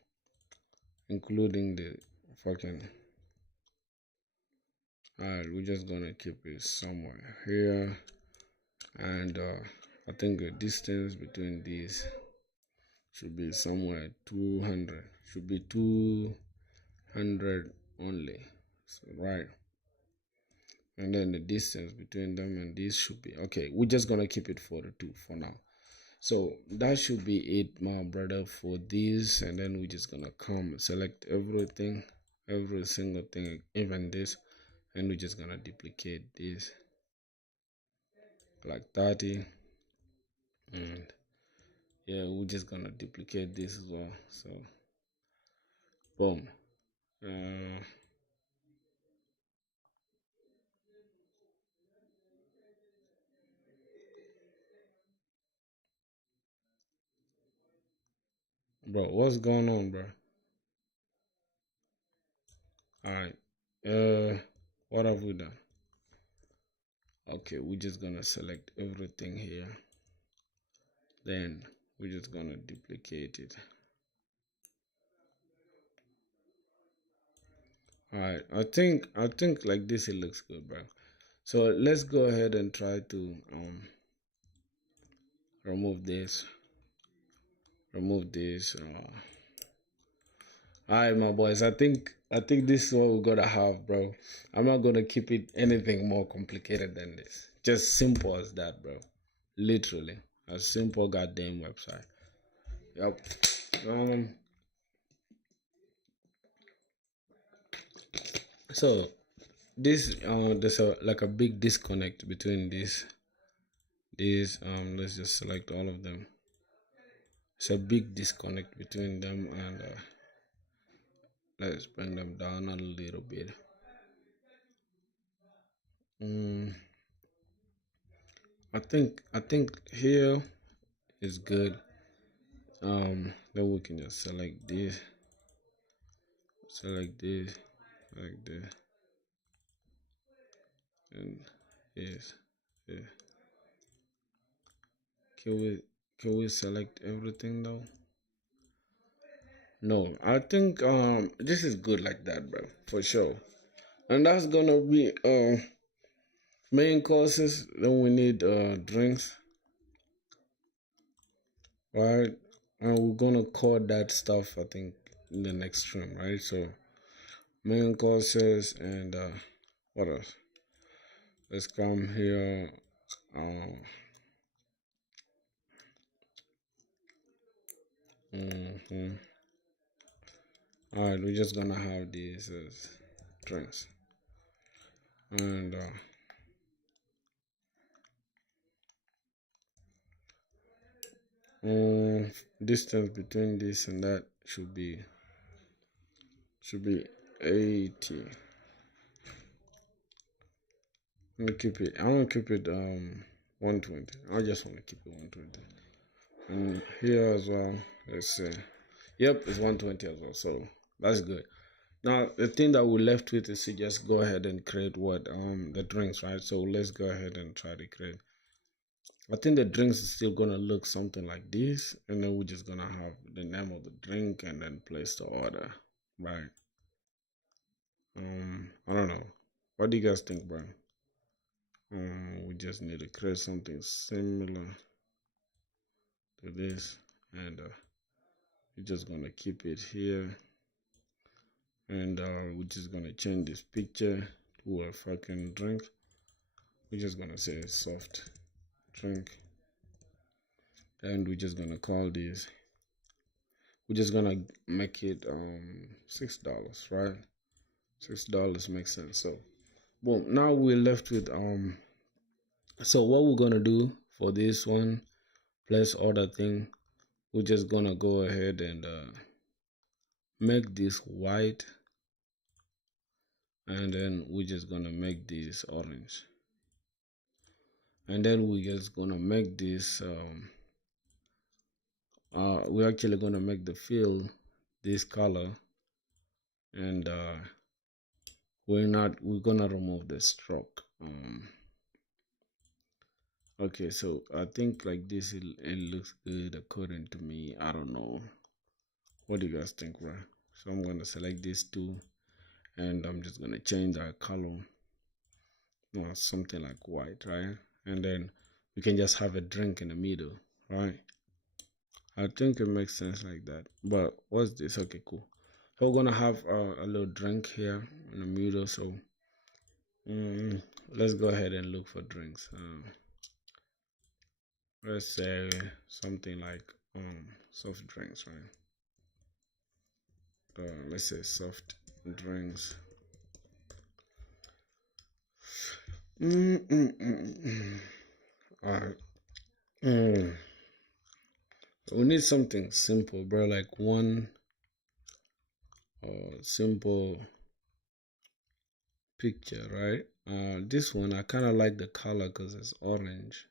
including the fucking. Alright, we're just gonna keep it somewhere here, and I think the distance between these should be somewhere 200. Should be 200 only. So, right, and then the distance between them and these should be okay. We're just gonna keep it 42 for now. So that should be it, my brother, for this. And then we're just gonna come select everything, every single thing, even this, and we're just gonna duplicate this like 30. And yeah, we're just gonna duplicate this as well. So boom. uh Bro, what's going on, bro? Alright. What have we done? Okay, we're just gonna select everything here. Then we're just gonna duplicate it. Alright, I think like this it looks good, bro. So let's go ahead and try to remove this. Remove this. Alright, my boys. I think this is what we gotta have, bro. I'm not gonna keep it anything more complicated than this. Just simple as that, bro. Literally, a simple goddamn website. Yep. Um. So this there's like a big disconnect between these. Let's just select all of them. It's a big disconnect between them, and let's bring them down a little bit. Mm, I think here is good. Then we can just select this, select this, like this, and this. Yeah. Can we select everything though? No, I think this is good like that, bro, for sure. And that's gonna be main courses. Then we need drinks, right? And we're gonna code that stuff, I think, in the next stream, right? So main courses and what else? Let's come here. Uh, mhm. All right, we're just gonna have these as drinks and distance between this and that should be 80. I want to keep it 120. I just want to keep it 120. And here as well, let's see. Yep, it's 120 as well. So that's good. Now the thing that we're left with is to just go ahead and create what the drinks, right? So let's go ahead and try to create. I think the drinks is still gonna look something like this, and then we're just gonna have the name of the drink and then place the order, right? I don't know. What do you guys think, Brian? We just need to create something similar to this, and we're just gonna keep it here, and we're just gonna change this picture to a fucking drink. We're just gonna say soft drink, and we're just gonna call this. We're just gonna make it $6, right? $6 makes sense. So boom, now we're left with so what we're gonna do for this one place order thing, we're just gonna go ahead and make this white, and then we're just gonna make this orange, and then we're just gonna make this we're actually gonna make the fill this color, and we're gonna remove the stroke. Okay, so I think like this it looks good according to me. I don't know, what do you guys think, right? So I'm gonna select these two, and I'm just gonna change that color, something like white, right? And then we can just have a drink in the middle, right? I think it makes sense like that. But what's this? Okay, cool. So we're gonna have a little drink here in the middle. So mm, let's go ahead and look for drinks. Let's say something like soft drinks, right? Let's say soft drinks. All right. We need something simple, bro. Like one simple picture, right? This one I kind of like the color because it's orange,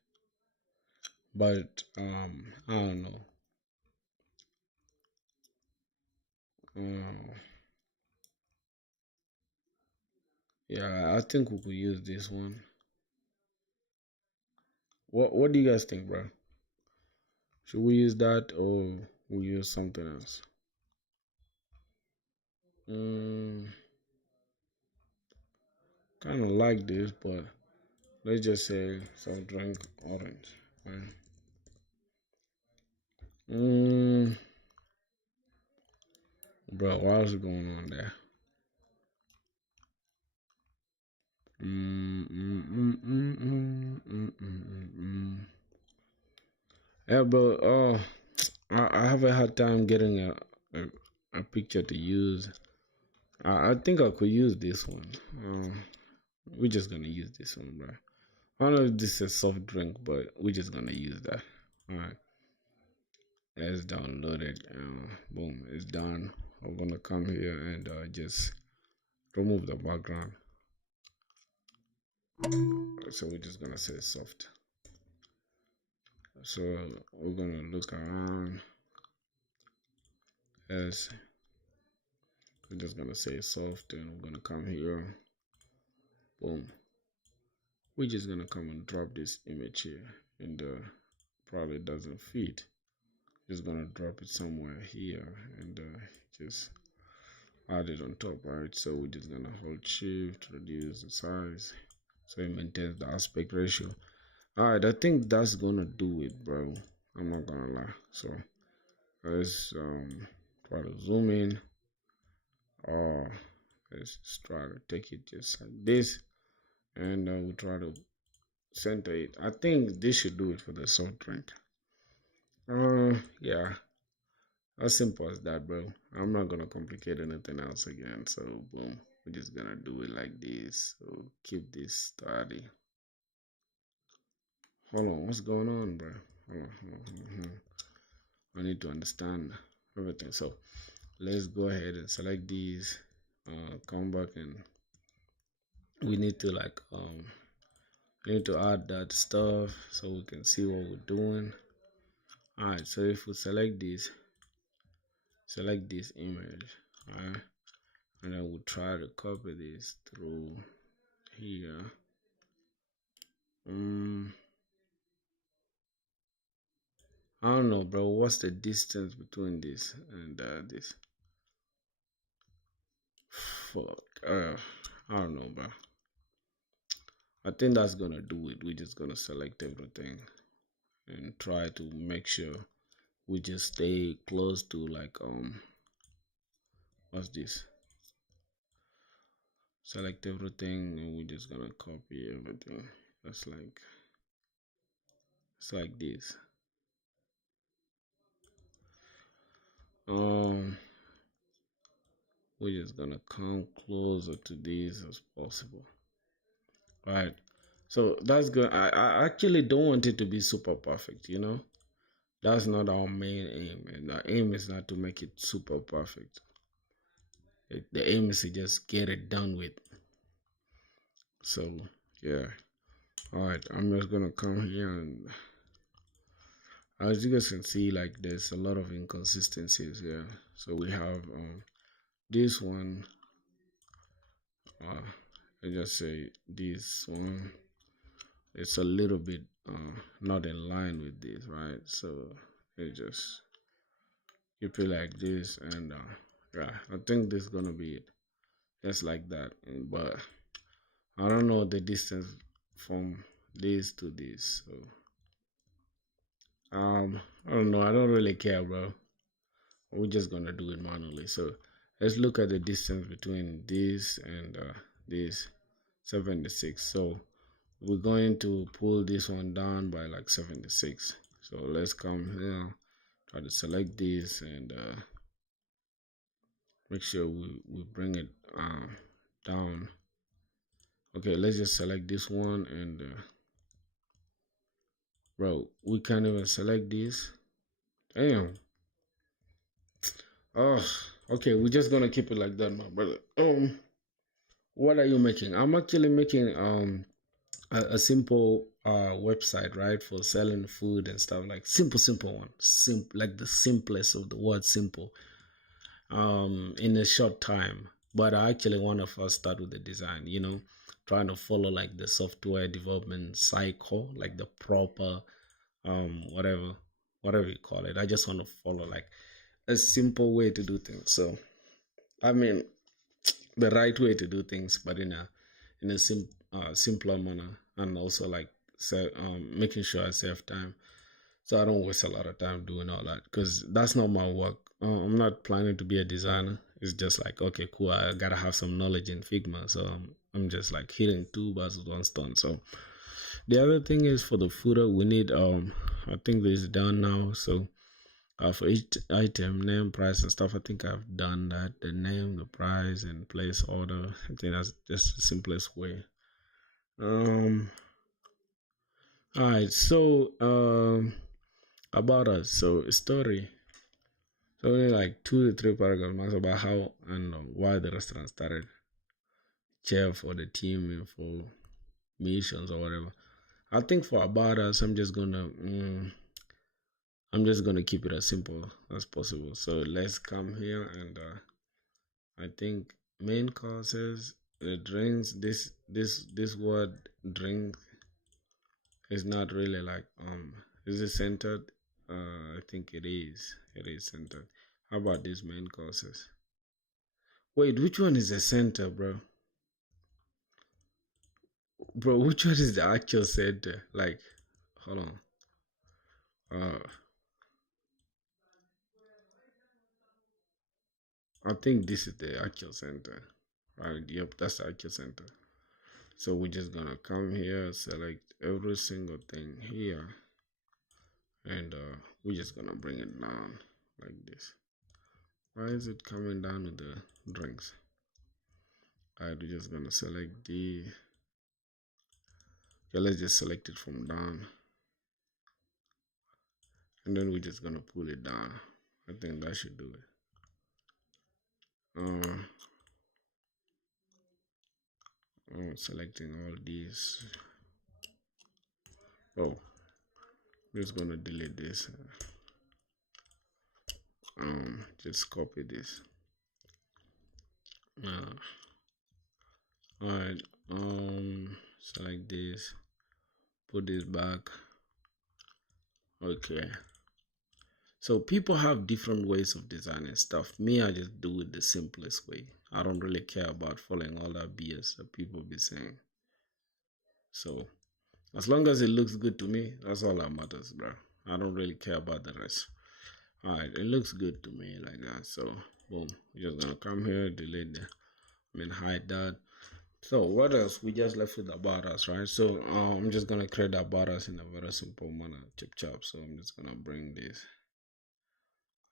but I don't know. Um, yeah, I think we could use this one. What do you guys think, bro? Should we use that or we use something else? Mm, kind of like this, but let's just say soft drink orange. Right? Mm, bro, what's going on there? Mm, mm, mm, mm, mm, mm, mm, mm. Yeah, bro. I have a hard time getting a, a picture to use. I think I could use this one. We're just gonna use this one, bro. I don't know if this is a soft drink, but we're just gonna use that. All right, let's download it. Boom, it's done. I'm gonna come here and just remove the background. So we're just gonna say soft. So we're gonna look around. As we're just gonna say soft, and we're gonna come here. Boom. We're just gonna come and drop this image here, and probably doesn't fit. Just gonna drop it somewhere here and just add it on top. Alright, so we're just gonna hold shift, reduce the size so it maintains the aspect ratio. Alright, I think that's gonna do it, bro. I'm not gonna lie. So let's try to zoom in, or let's just try to take it just like this, and we'll try to center it. I think this should do it for the soft drink. Yeah, as simple as that, bro. I'm not gonna complicate anything else again. So boom, we're just gonna do it like this. So keep this study. Hold on, what's going on, bro? Hold on. I need to understand everything. So let's go ahead and select these. Come back and we need to we need to add that stuff so we can see what we're doing. Alright, so if we select this image, alright, and then we'll try to copy this through here. I don't know, bro. What's the distance between this and this? Fuck. I don't know, bro. I think that's gonna do it. We're just gonna select everything and try to make sure we just stay close to like what's this? Select everything and we're just gonna copy everything. That's like it's like this. Um we're just gonna come closer to this as possible. All right, so that's good. I actually don't want it to be super perfect, you know. That's not our main aim, and our aim is not to make it super perfect. The aim is to just get it done with. So yeah, all right, I'm just gonna come here, and as you guys can see, like there's a lot of inconsistencies here. So we have this one, I just say this one, it's a little bit not in line with this, right? So it just keep it like this, and yeah, I think this is gonna be it, just like that. But I don't know the distance from this to this, so I don't know. I don't really care, bro. We're just gonna do it manually. So let's look at the distance between this and this 76. So we're going to pull this one down by like 76. So let's come here, try to select this, and make sure we bring it down. Okay, let's just select this one, and bro, we can't even select this. Damn. Oh, okay, we're just gonna keep it like that, my brother. What are you making? I'm actually making a simple website, right, for selling food and stuff, like simple one, simple, like the simplest of the word simple. in a short time. But I actually want to first start with the design, trying to follow like the software development cycle, like the proper whatever you call it. I just want to follow like a simple way to do things. So I mean the right way to do things, but in a simpler manner, and also like making sure I save time, so I don't waste a lot of time doing all that because that's not my work. I'm not planning to be a designer. It's just like, okay, cool. I gotta have some knowledge in Figma, so I'm just like hitting two birds with one stone. So the other thing is for the footer, we need I think this is done now. So for each item, name, price, and stuff, I think I've done that. The name, the price, and place order. I think that's just the simplest way. Um. All right. So about us. So a story. So only like 2 to 3 paragraphs about how and why the restaurant started, chef for the team and for missions or whatever. I think for about us, I'm just gonna keep it as simple as possible. So let's come here and I think main courses, the drinks. This word drink is not really like is it centered? I think it is. It is centered. How about these main courses? Wait, which one is the center, bro? Bro, which one is the actual center? Like, hold on. I think this is the actual center. Right, yep, that's the actual center. So we're just gonna come here, select every single thing here, and we're just gonna bring it down like this. Why is it coming down with the drinks? Alright, we're just gonna select the. Okay, let's just select it from down, and then we're just gonna pull it down. I think that should do it. I'm selecting all these. Oh, I'm just gonna delete this. Just copy this. Uh, Alright, select this, put this back. Okay. So people have different ways of designing stuff. Me, I just do it the simplest way. I don't really care about following all that BS that people be saying. So as long as it looks good to me, that's all that matters, bro. I don't really care about the rest. Alright, it looks good to me like that. So boom, we're just gonna come here, delete hide that. So what else? We just left with about us, right? So I'm just gonna create about us in a very simple manner, chop chop. So I'm just gonna bring this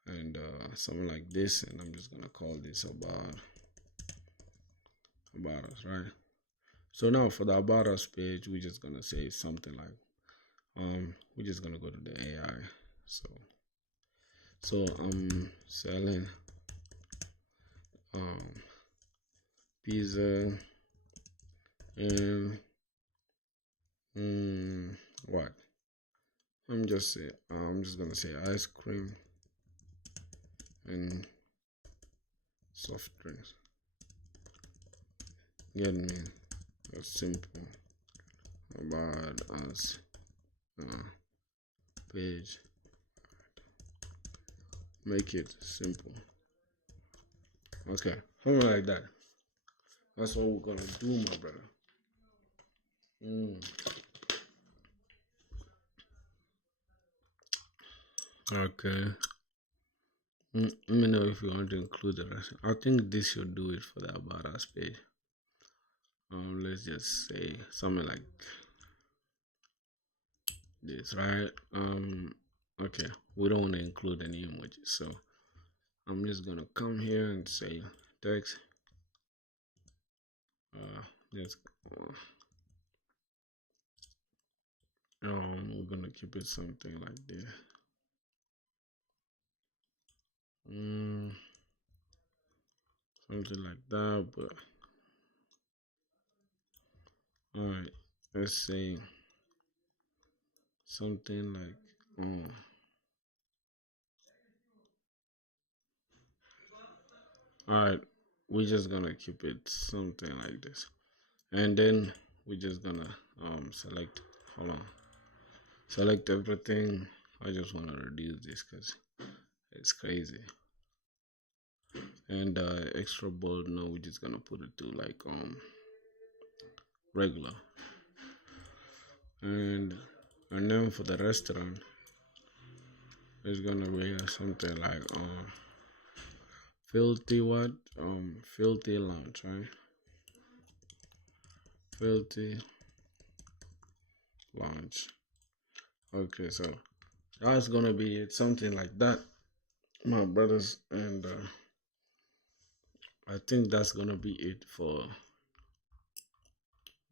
and something like this, and I'm just gonna call this about us, right? So now for the about us page, we're just gonna say something like we're just gonna go to the AI. So I'm selling um pizza and what? I'm just gonna say ice cream and soft drinks. Get me a simple about us page. Make it simple. Okay, something like that. That's what we're gonna do, my brother. Okay. Let me know if you want to include the rest. I think this should do it for the about us page. Let's just say something like this, right? Okay. We don't want to include any emojis, so I'm just gonna come here and say text. Just we're gonna keep it something like this. Something like that, but alright, let's say something like All right, we're just gonna keep it something like this, and then we're just gonna select. Hold on, select everything. I just wanna reduce this because it's crazy. And extra bold. No, we're just gonna put it to like regular. And then for the restaurant, it's gonna be something like filthy what filthy lounge, right? Filthy lounge. Okay, so that's gonna be it, something like that, my brothers, and I think that's gonna be it for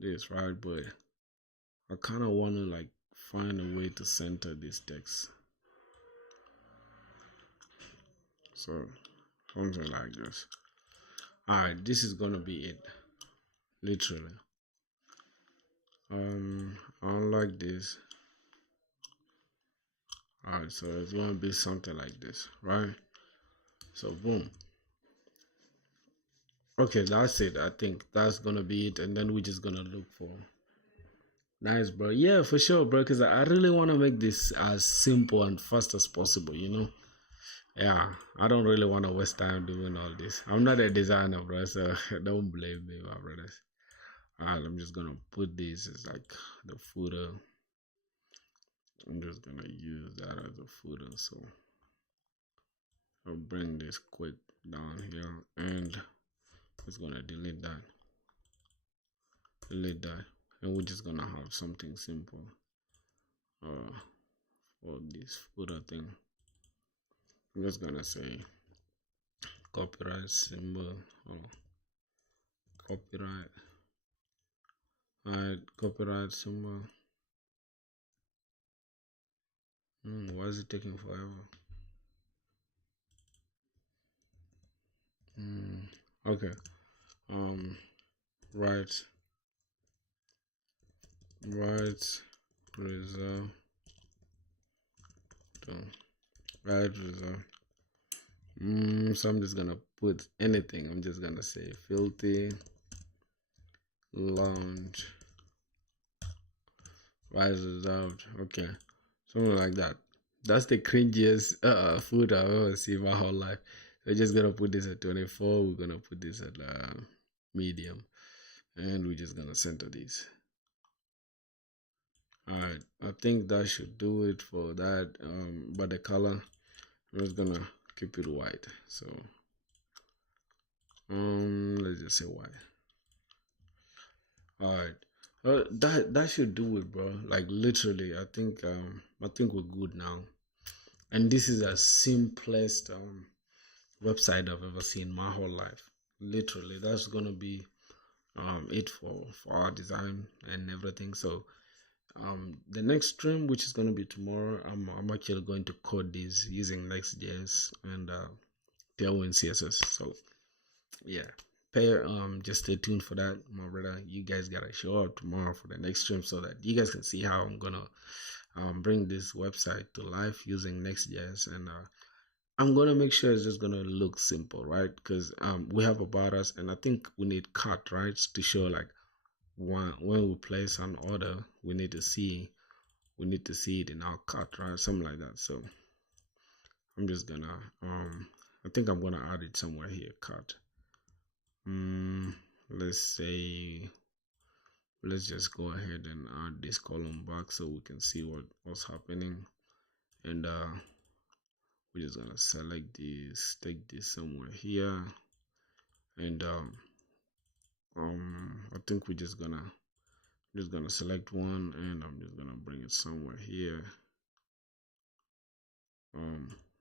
this, right? But I kind of want to like find a way to center this text, so something like this. All right, this is gonna be it, literally. Unlike this. All right, so it's gonna be something like this, right? So boom. Okay, that's it. I think that's gonna be it, and then we're just gonna look for. Nice, bro. Yeah, for sure, bro. Because I really want to make this as simple and fast as possible. Yeah, I don't really want to waste time doing all this. I'm not a designer, bro, so don't blame me, my brothers. Alright, I'm just gonna put this as like the footer. I'm just gonna use that as a footer, so I'll bring this quick down here and it's gonna delete that, and we're just gonna have something simple uh for this footer thing. I'm just gonna say copyright symbol or copyright. Alright, copyright symbol. Why is it taking forever? Okay. Right, right, reserve, right, reserve. So I'm just gonna put anything. I'm just gonna say filthy lounge, right reserved. Okay, something like that. That's the cringiest food I've ever seen in my whole life. So we're just gonna put this at 24. We're gonna put this at medium, and we're just gonna center this. Alright, I think that should do it for that. But the color, I'm just gonna keep it white. So let's just say white. Alright. That should do it, bro. Like literally, I think we're good now. And this is the simplest website I've ever seen my whole life. Literally, that's gonna be it for our design and everything. So the next stream, which is going to be tomorrow, I'm actually going to code this using Next.js and Tailwind CSS. So yeah, just stay tuned for that, my brother. You guys gotta show up tomorrow for the next stream so that you guys can see how I'm gonna bring this website to life using Next.js, and I'm gonna make sure it's just gonna look simple, right? Because we have about us, and I think we need cart, right, to show like when we place an order, we need to see it in our cart, right? Something like that. So I'm just gonna I think I'm gonna add it somewhere here, cart. Let's say let's just go ahead and add this column back so we can see what's happening. And we're just gonna select this, take this somewhere here, and I think we're just gonna select one, and I'm just gonna bring it somewhere here.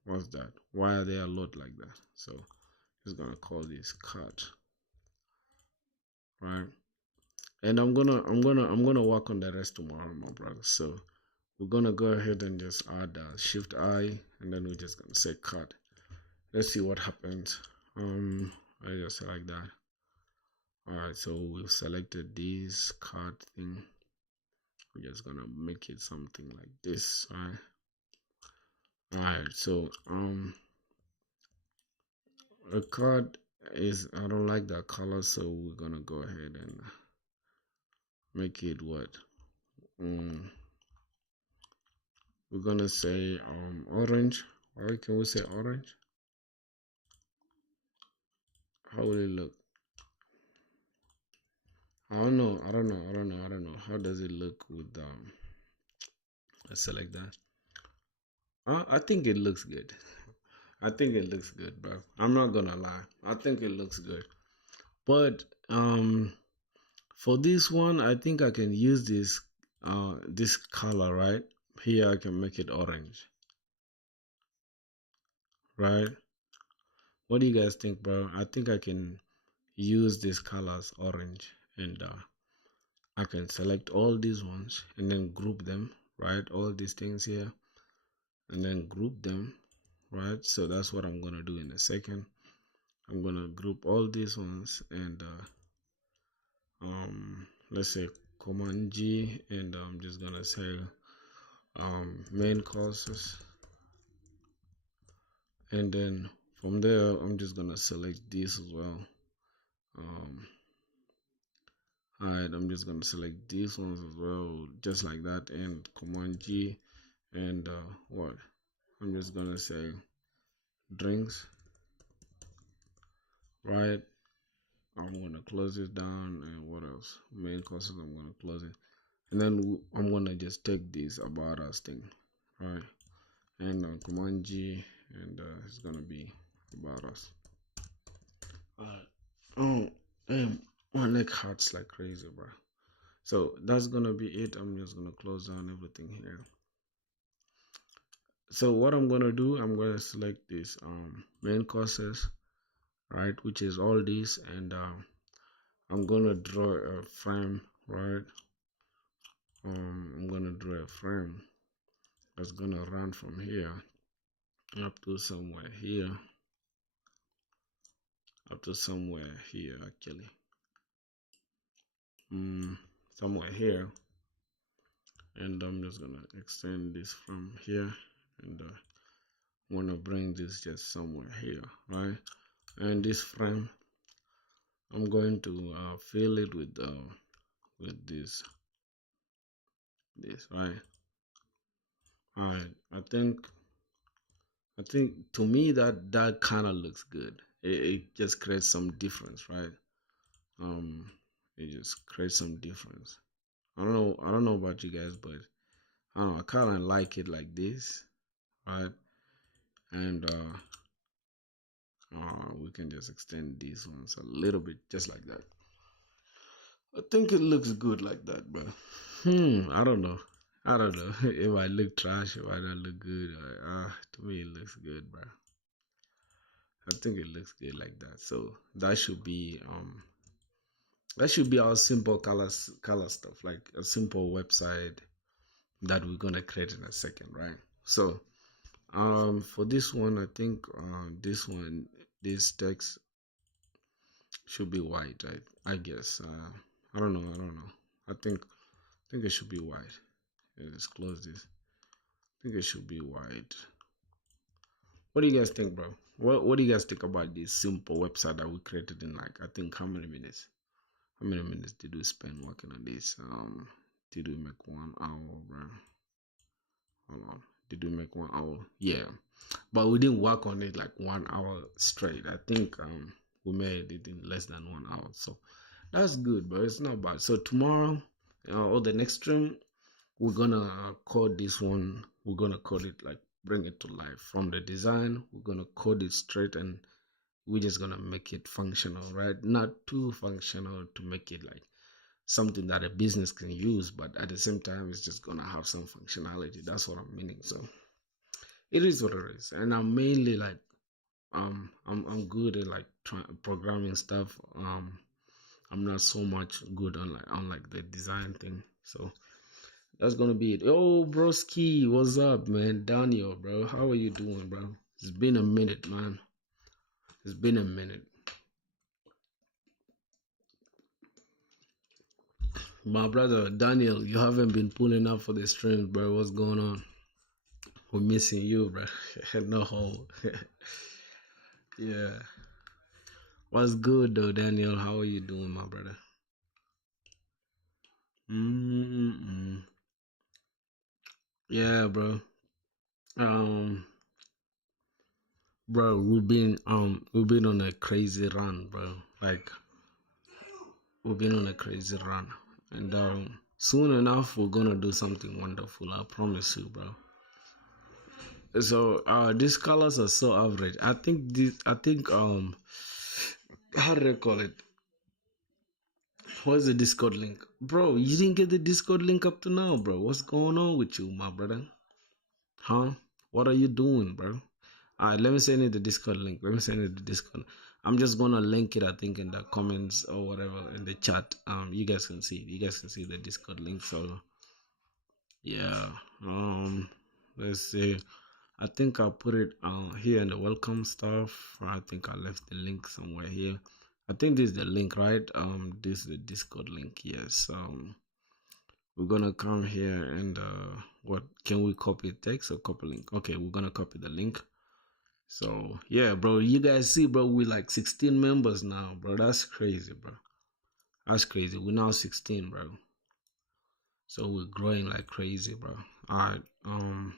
What's that? Why are they a lot like that? So just gonna call this cut, right? And I'm gonna work on the rest tomorrow, my brother. So we're gonna go ahead and just add shift I, and then we're just gonna say cut. Let's see what happens. I just select that. All right, so we've selected this card thing. We're just gonna make it something like this, right? All right, so a card, is I don't like that color, so we're gonna go ahead and make it what? Mm, we're gonna say orange. Or can we say orange? How will it look? I don't know. I don't know. I don't know. I don't know. How does it look with let's select that. I think it looks good. I think it looks good, bro. I'm not gonna lie. I think it looks good. But for this one, I think I can use this color right here. I can make it orange, right? What do you guys think, bro? I think I can use these colors orange, and I can select all these ones and then group them, right? All these things here, and then group them, right? So that's what I'm gonna do in a second. I'm gonna group all these ones and let's say Command G, and I'm just gonna say main courses, and then from there I'm just gonna select this as well. um Alright, I'm just gonna select these ones as well, just like that, and Command G, and what? I'm just gonna say drinks, right? I'm gonna close it down, and what else? Main courses, I'm gonna close it, and then I'm gonna just take this about us thing, right? And Command G, and it's gonna be about us. Alright. Oh, damn, my neck hurts like crazy, bro. So that's gonna be it. I'm just gonna close down everything here. So what I'm gonna do, I'm gonna select this main courses, right, which is all this, and I'm gonna draw a frame, right? I'm gonna draw a frame that's gonna run from here up to somewhere here, up to somewhere here actually, somewhere here, and I'm just gonna extend this from here, and wanna bring this just somewhere here, right? And this frame, I'm going to fill it with this, right? All right. I think to me that kind of looks good. It just creates some difference, right? Um, it just creates some difference. I don't know about you guys, but I don't know. I kind of like it like this, right? And we can just extend these ones a little bit, just like that. I think it looks good like that, bro. I don't know. I don't know. It might look trash, it might not look good. To me, it looks good, bro. I think it looks good like that. So that should be our simple color stuff, like a simple website that we're gonna create in a second, right? So for this one, I think this text should be white, right? I guess. I don't know. I don't know. I think it should be white. Let's close this. I think it should be white. What do you guys think, bro? What do you guys think about this simple website that we created in, like, I think, how many minutes? How many minutes did we spend working on this? Did we make 1 hour, bro? Hold on. Did we make 1 hour? Yeah. But we didn't work on it like 1 hour straight. I think we made it in less than 1 hour. So that's good, but it's not bad. So tomorrow or the next stream, we're gonna code this one. We're gonna code it, like, bring it to life from the design. We're gonna code it straight, and we're just gonna make it functional, right? Not too functional to make it like something that a business can use, but at the same time it's just gonna have some functionality. That's what I'm meaning. So it is what it is, and I'm mainly like I'm good at like programming stuff. I'm not so much good on the design thing. So that's gonna be it. Oh, broski, what's up, man? Daniel, bro, how are you doing, bro? It's been a minute, man. It's been a minute. My brother Daniel, you haven't been pulling up for the streams, bro. What's going on? We're missing you, bro. No home. Yeah. What's good though, Daniel? How are you doing, my brother? Mm-mm. Yeah, bro. Um, bro, we've been on a crazy run, bro. Like we've been on a crazy run, and soon enough we're gonna do something wonderful. I promise you, bro. So these colors are so average. I think this. I think how do they call it? What's the Discord link, bro? You didn't get the Discord link up to now, bro. What's going on with you, my brother? Huh? What are you doing, bro? Alright, let me send you the Discord link. Let me send you the Discord. I'm just gonna link it, I think, in the comments or whatever in the chat. You guys can see. You guys can see the Discord link. So yeah. Let's see. I think I'll put it here in the welcome stuff. I think I left the link somewhere here. I think this is the link, right? This is the Discord link. Yes. We're gonna come here and what can we copy text or copy link? Okay, we're gonna copy the link. So yeah, bro, you guys see, bro, we like 16 members now, bro. That's crazy, bro. That's crazy. We're now 16, bro. So we're growing like crazy, bro. Alright, I'm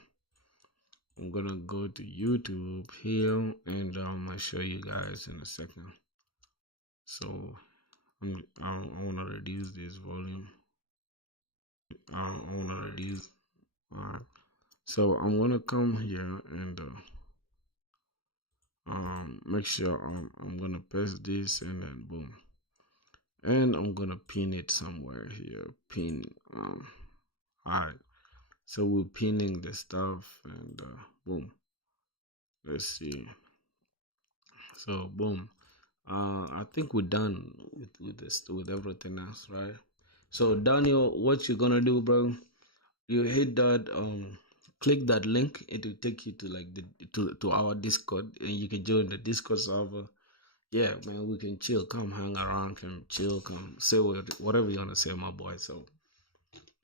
gonna go to YouTube here and I'll show you guys in a second. So I wanna reduce this volume. I wanna reduce. Alright. So I'm gonna come here and make sure I'm gonna paste this and then boom, and I'm gonna pin it somewhere here. Pin. Alright. So we're pinning the stuff and boom. Let's see. So boom. I think we're done with this with everything else, right? So Daniel, what you're gonna do, bro? You hit that click that link. It will take you to like the to our Discord, and you can join the Discord server. Yeah, man, we can chill. Come hang around, come chill, come say whatever you wanna say, my boy. So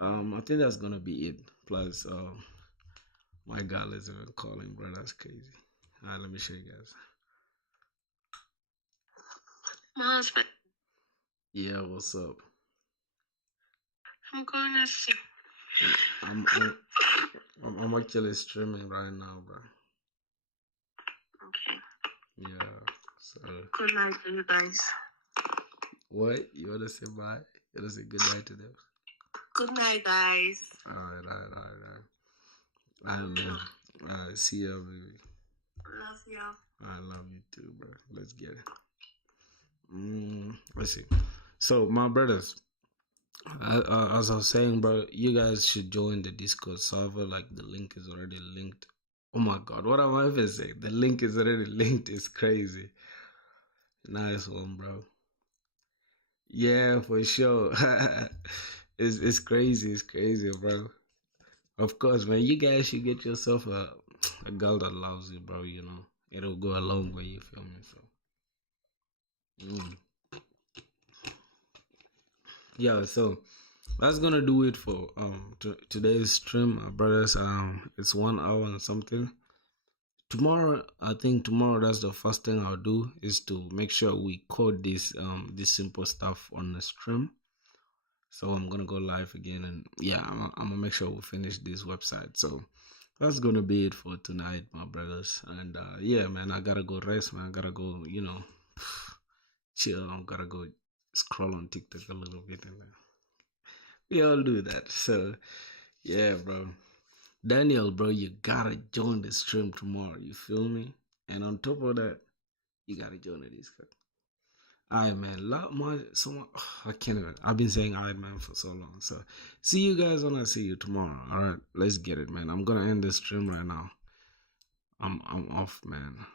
I think that's gonna be it. Plus my God is even calling, bro. That's crazy. Alright, let me show you guys. My husband. Yeah, what's up? I'm going to see. I'm actually streaming right now, bro. Okay. Yeah. So. Good night to you guys. What? You wanna say bye? You wanna say good night to them? Good night, guys. Alright. Alright, see ya, baby. Love you. I love you too, bro. Let's get it. Let's see. So, my brothers, as I was saying, bro, you guys should join the Discord server. Like, the link is already linked. Oh my God, what am I even saying? The link is already linked. It's crazy. Nice one, bro. Yeah, for sure. It's crazy. It's crazy, bro. Of course, man. You guys should get yourself a girl that loves you, bro. You know, it'll go a long way. You feel me? So, yeah. So that's gonna do it for today's stream, brothers. It's 1 hour and something. Tomorrow, I think tomorrow that's the first thing I'll do is to make sure we code this simple stuff on the stream. So I'm gonna go live again, and yeah, I'm gonna make sure we finish this website. So that's gonna be it for tonight, my brothers. And yeah, man, I gotta go rest, man. I gotta go, chill. I gotta go scroll on TikTok a little bit, and we all do that. So yeah, bro. Daniel, bro, you gotta join the stream tomorrow. You feel me? And on top of that, you gotta join the Discord. Alright, man. I can't even. I've been saying alright, man, for so long. So, see you guys when I see you tomorrow. Alright, let's get it, man. I'm gonna end the stream right now. I'm off, man.